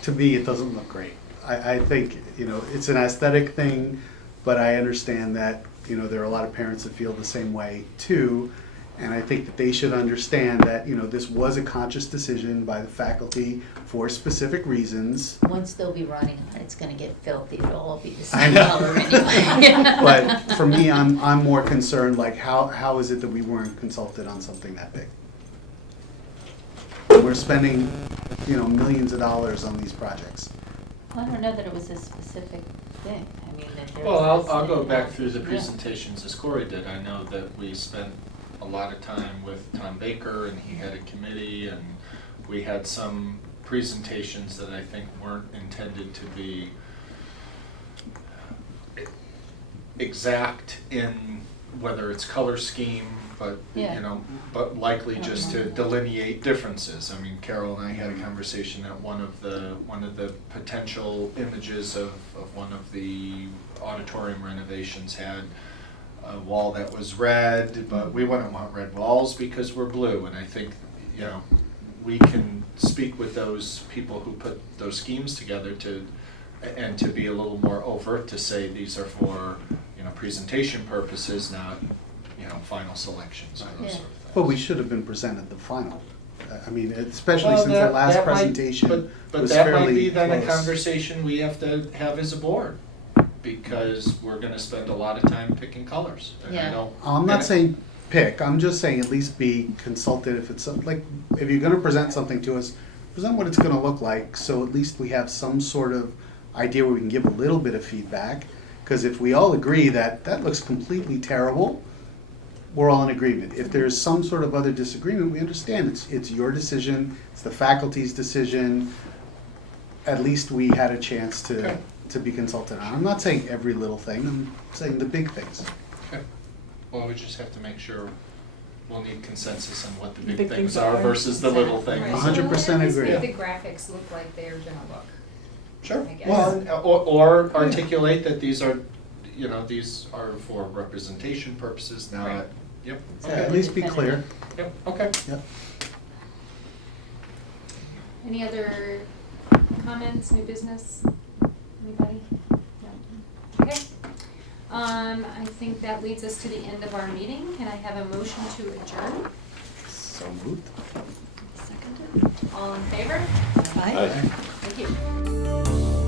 to me, it doesn't look great. I think, it's an aesthetic thing, but I understand that, there are a lot of parents that feel the same way too. And I think that they should understand that, this was a conscious decision by the faculty for specific reasons. Once they'll be running on it, it's gonna get filthy, it'll all be the I same know. color anyway. But for me, I'm more concerned, like, how is it that we weren't consulted on something that big? We're spending, millions of dollars on these projects. Well, I don't know that it was a specific thing. I mean, that there Well, was I'll this- go back through the Yeah. presentations as Corey did. I know that we spent a lot of time with Tom Baker, and he had a committee, and we had some presentations that I think weren't intended to be exact in whether it's color scheme, but, Yeah. but likely just to delineate differences. I mean, Carol and I had a conversation that one of the potential images of one of the auditorium renovations had a wall that was red, but we wouldn't want red walls because we're blue, and I think, we can speak with those people who put those schemes together to be a little more overt, to say these are for, presentation purposes, not, final selections or those sort of things. But we should have been presented the final. I mean, especially Well, since our last that might- presentation but was that fairly might be then a close. conversation we have to have as a board, because we're gonna spend a lot of time picking colors. And I Yeah. don't- I'm not saying pick, I'm just saying at least be consulted if it's like, if you're gonna present something to us, present what it's gonna look like, so at least we have some sort of idea where we can give a little bit of feedback. Because if we all agree that that looks completely terrible, we're all in agreement. If there's some sort of other disagreement, we understand it's your decision, it's the faculty's decision. At least we had a chance to be consulted on. I'm not saying every little thing, I'm saying the big things. Okay. Well, we just have to make sure we'll need consensus on what the big Big things things are are. versus the little things. Right. 100% So at least agree. make the graphics look like they're gonna look. Sure. I guess. Well, or articulate that these are, you know, these are for representation purposes, not, Right. yep. Yeah, at least be clear. Yep, okay. Yep. Any other comments, new business? Anybody? No. Okay. I think that leads us to the end of our meeting. Can I have a motion to adjourn? So moved. Seconded. All in favor? Aye. Thank you.